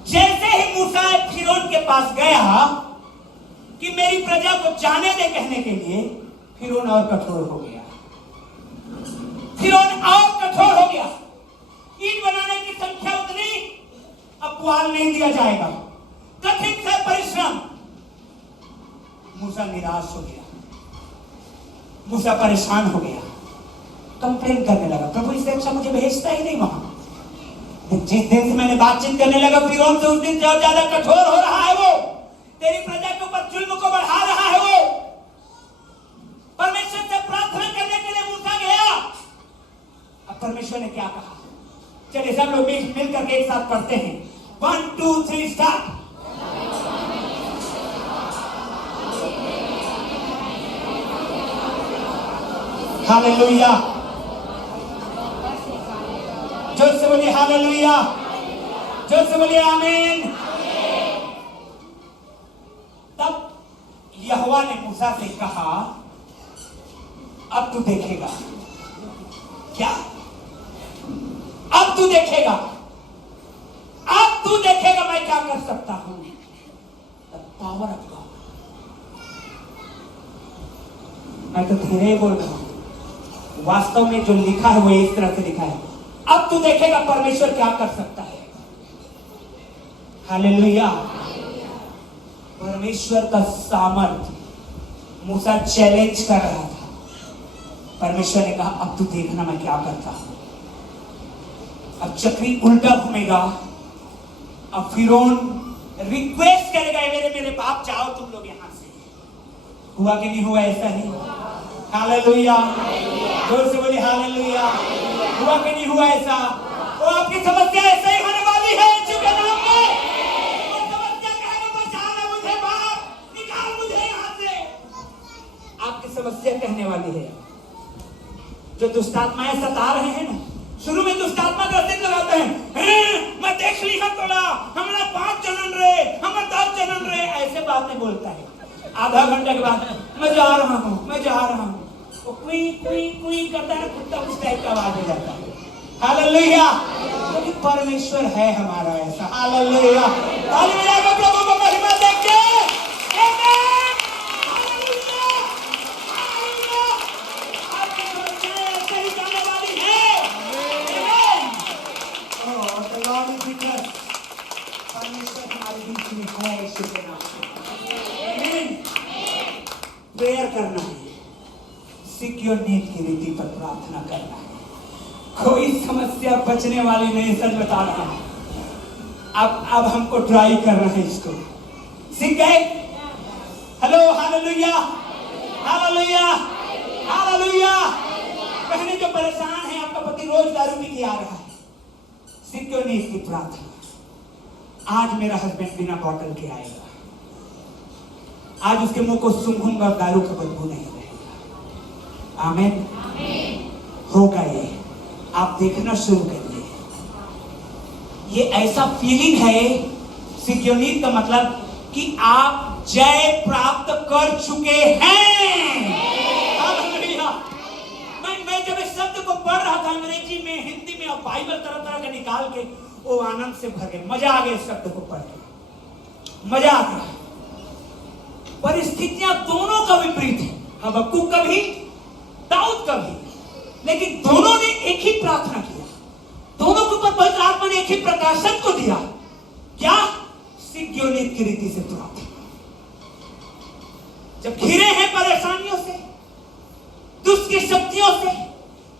जैसे ही मूसा फिरौन के पास गया कि मेरी प्रजा को जाने दे कहने के लिए, फिरौन और कठोर हो गया। फिरौन और कठोर हो गया। ईंट बनाने की संख्या उतनी, अब पुआल नहीं दिया जाएगा। कठिन से परिश्रम। मूसा निराश हो गया, मूसा परेशान हो गया, कंप्लेन करने लगा, प्रभु इससे अच्छा मुझे भेजता ही नहीं वहां। जिस दिन से मैंने बातचीत करने लगा फिरौन से, उस दिन से और ज्यादा कठोर हो रहा है वो। तेरी प्रजा के ऊपर जुल्म को बढ़ा रहा है वो। परमेश्वर से प्रार्थना करने के लिए मूसा गया। अब परमेश्वर ने क्या कहा? चलिए सब लोग मिल करके एक साथ पढ़ते हैं। 1 2 3 स्टार्ट। हालेलुया। जोर से बोलिए हालेलुया, जोर से बोलिए आमीन। तब यहोवा ने मूसा से कहा, अब तू देखेगा। क्या? अब तू देखेगा, अब तू देखेगा मैं क्या कर सकता हूं। The power of God. मैं तो धीरे बोल रहा हूं, वास्तव में जो लिखा है वो इस तरह से लिखा है। अब तू देखेगा परमेश्वर क्या कर सकता है। हालेलुया। परमेश्वर का सामर्थ्य मूसा चैलेंज कर रहा था। परमेश्वर ने कहा अब तू देखना मैं क्या करता हूं। अब चक्री उल्टा घूमेगा। अब फिरौन रिक्वेस्ट करेगा, मेरे बाप जाओ तुम लोग यहां से। हुआ कि नहीं हुआ? ऐसा ही। हालेलुया, जोर से बोलिए हालेलुया। हुआ कि नहीं हुआ ऐसा? वो आपकी समस्या ऐसे ही होने वाली है यीशु के नाम में। वो समस्या कहेगा बचाना मुझे बाप, निकाल मुझे यहां से। आपकी समस्या कहने वाली है। जो दुष्ट आत्माएं सता रहे हैं ना, शुरू में दुष्ट आत्मा का सिर लगाते हैं, मैं देख ली है तोड़ा, हमारा 5 जनन रहे, हमारा 10 जनन रहे, ऐसे बातें बोलता है। आधा घंटे के बाद मैं जा रहा हूं, मैं जा रहा हूं, वो कुई करता है, कुत्ता उस टाइप का आवाज हो जाता है। हालेलुया। क्योंकि परमेश्वर है हमारा ऐसा। हालेलुया। ताली बजाकर प्रभु को महिमा देंगे। आमीन। हालेलुया। हालेलुया। आपकी समस्याएं ऐसे ही जाने वाली है। आमीन। ओह the Lord is with us. परमेश्वर हमारे बीच में है यीशु के नाम से। आमीन। प्रेयर करना है, सीख योर नीड की रीति पर प्रार्थना करना है। कोई समस्या बचने वाली नहीं, सच बता रहा हूं। अब हमको ट्राई करना है इसको। सीख गए? Hello, hallelujah, hallelujah, hallelujah. बहनें जो परेशान है, आपका पति रोज दारू पी के आ रहा है, सीख योर नीड की प्रार्थना। आज मेरा हस्बैंड बिना बॉटल के आएगा, आज उसके मुंह को सूंघूंगा और दारू का बदबू नहीं रहेगा। आमीन। होगा ये, आप देखना शुरू करिए। ये ऐसा फीलिंग है, सिक्योरिटी का मतलब कि आप जय प्राप्त कर चुके हैं। मैं जब इस शब्द को पढ़ रहा था बाइबल तरह तरह का निकाल के वो आनंद से भर गए, मजा आ गया इस शब्द को पढ़ के, मजा आ गया। परिस्थितियां दोनों का विपरीत है, हबक्कुक का भी, दाऊद का भी, लेकिन दोनों ने एक ही प्रार्थना किया, दोनों के ऊपर पवित्र आत्मा ने एक ही प्रकाशन को दिया। क्या? सिग्योनित की रीति से प्रार्थना। जब घिरे हैं परेशानियों से, दुष्ट की शक्तियों से,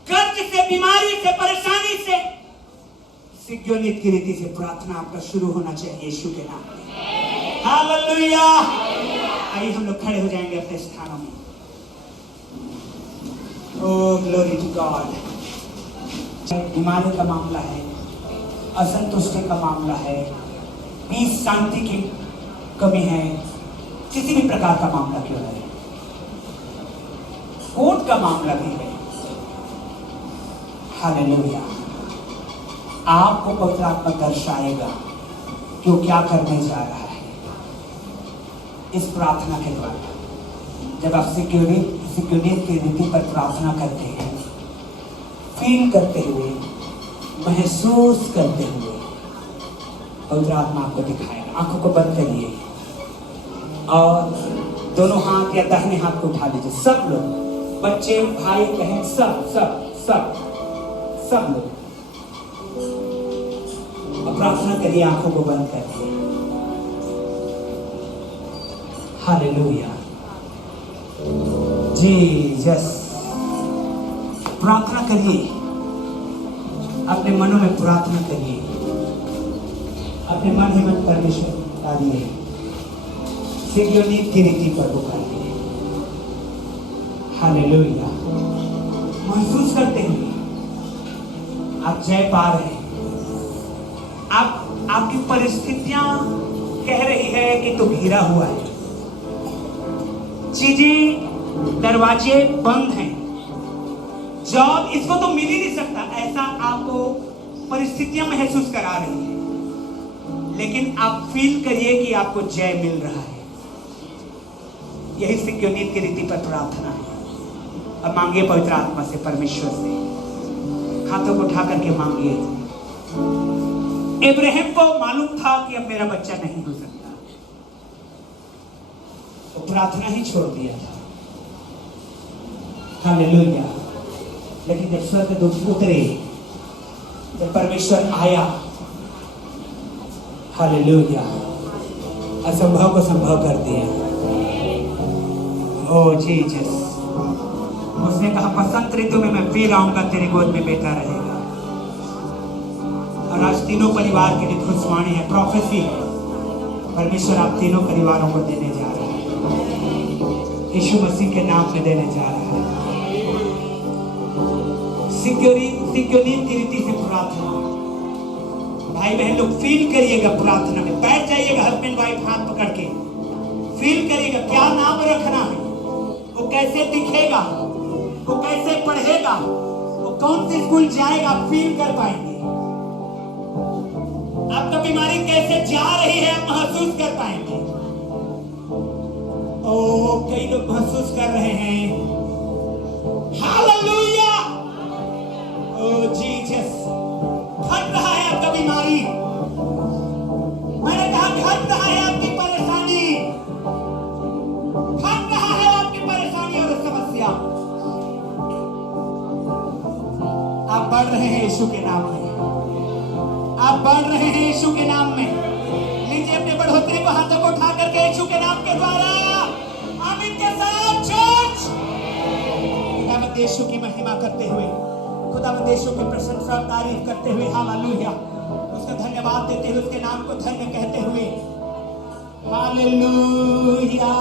कर्ज से, बीमारी से, परेशानी से, सिग्योनित की रीति से प्रार्थना आपका शुरू होना चाहिए यीशु के नाम में। हालेलुया। आइए हम लोग खड़े हो जाएंगे अपने स्थानों में। ओह ग्लोरी टू गॉड। बीमारी का मामला है, असंतुष्टि का मामला है, पीस शांति की कमी है, किसी भी प्रकार का मामला क्यों है, कोर्ट का मामला भी है। हालेलुया। आपको पवित्र आत्मा दर्शाएगा कि वो क्या करने जा रहा है इस प्रार्थना के द्वारा। जब आप सिक्योरिटी की रीति पर प्रार्थना करते हैं, फील करते हुए, महसूस करते हुए, पवित्र आत्मा आपको दिखाएगा। आंखों को बंद करिए और दोनों हाथ या दाहिने हाथ को उठा लीजिए। सब लोग, बच्चे, भाई बहन, सब सब सब सब लोग प्रार्थना करिए, आंखों को बंद करिए। हालेलुया। जीसस। प्रार्थना करिए, अपने मनों में प्रार्थना करिए, अपने मन ही मन परमेश्वर उतारिए, सिग्योनित की रीति पर उतारिए। हालेलुया। महसूस करते हुए आप जय पा रहे हैं। आपकी परिस्थितियां कह रही है कि तू घिरा हुआ है, चीजें, दरवाजे बंद हैं, जॉब इसको तो मिल ही नहीं सकता, ऐसा आपको परिस्थितियां महसूस करा रही है। लेकिन आप फील करिए कि आपको जय मिल रहा है। यही सिक्योनित की रीति पर प्रार्थना है। अब मांगिए पवित्र आत्मा से, परमेश्वर से, हाथों को उठा करके मांगिए। इब्राहिम को मालूम था कि अब मेरा बच्चा नहीं हो सकता, वो प्रार्थना ही छोड़ दिया था। हालेलुया। लेकिन जब स्वर्गदूत उतरे, जब परमेश्वर आया, हालेलुया, असंभव को संभव कर दिया। ओ जीसस। उसने कहा बसंत ऋतु में मैं फिर आऊंगा, तेरे गोद में बेटा रहेगा। और आज तीनों परिवार के लिए भविष्यवाणी है, प्रोफेसी है। परमेश्वर आप तीनों परिवारों को देने जा रहा है, यीशु मसीह के नाम में देने जा रहा है। सिक्योरिटी की रीति से प्रार्थना। भाई बहन लोग फील करिएगा, प्रार्थना में बैठ जाइएगा, हस्बैंड वाइफ हाथ पकड़ के फील करिएगा क्या नाम रखना है, वो कैसे दिखेगा, वो कैसे पढ़ेगा, वो कौन से स्कूल जाएगा, फील कर पाएंगे। आपका बीमारी कैसे जा रही है आप महसूस कर पाएंगे। ओ कई लोग महसूस कर रहे हैं। हालेलुया। ओ जीसस। घट रहा है आपका बीमारी, मैंने कहा घट रहा है आपकी परेशानी, घट रहा है आपकी परेशानी और समस्या। आप बढ़ रहे हैं यीशु के नाम में, आप बढ़ रहे हैं यीशु के नाम में। लीजिए अपने बढ़ोतरी को हाथों को उठा करके यीशु के नाम के द्वारा आमीन के साथ चर्च। खुदावंद यीशु की महिमा करते हुए, खुदावंद यीशु की प्रशंसा और तारीफ करते हुए, हालेलुया, उसका धन्यवाद देते हुए, उसके नाम को धन्य कहते हुए, हालेलुया।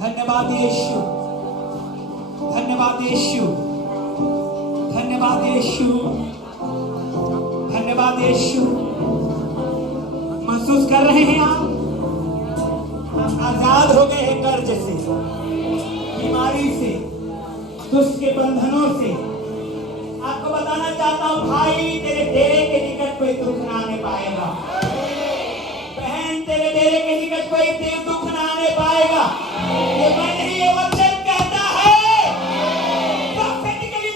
धन्यवाद यीशु, धन्यवाद यीशु, धन्यवाद यीशु, धन्यवाद यीशु। महसूस कर रहे हैं आप आजाद हो गए हैं कर्ज से, बीमारी से, दुष्ट के बंधनों से। आपको बताना चाहता हूं भाई, तेरे डेरे के निकट कोई दुख ना आने पाएगा। बहन, तेरे डेरे के निकट कोई दुख ना आने पाएगा। ये मैं नहीं, ये वचन कहता है। प्रॉफेटिकली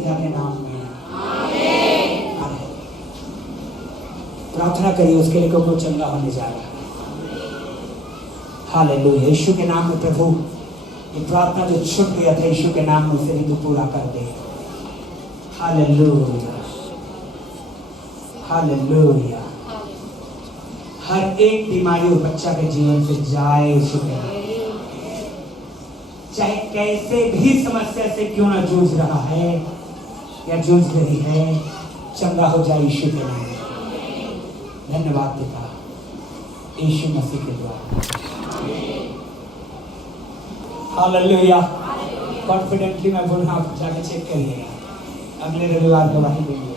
मसीहा के नाम में। प्रार्थना करिए उसके लिए को चंगा होने जा रहा है। हालेलुया। यीशु के नाम में प्रभु ये प्रार्थना जो छूट गया था यीशु के नाम में उसे भी तू पूरा कर दे। Hallelujah hallelujah. हर एक बीमारी उस बच्चा के जीवन से जाए यीशु के नाम। चाहे कैसे भी समस्या से क्यों ना जूझ रहा है या जूझ रही है, चंगा हो जाए यीशु के नाम। धन्यवाद पिता यीशु मसीह के द्वारा। हालेलुया। कॉन्फिडेंटली मैं बोल रहा हूँ, जाके चेक करिएगा, अगले रविवार को वही देंगे।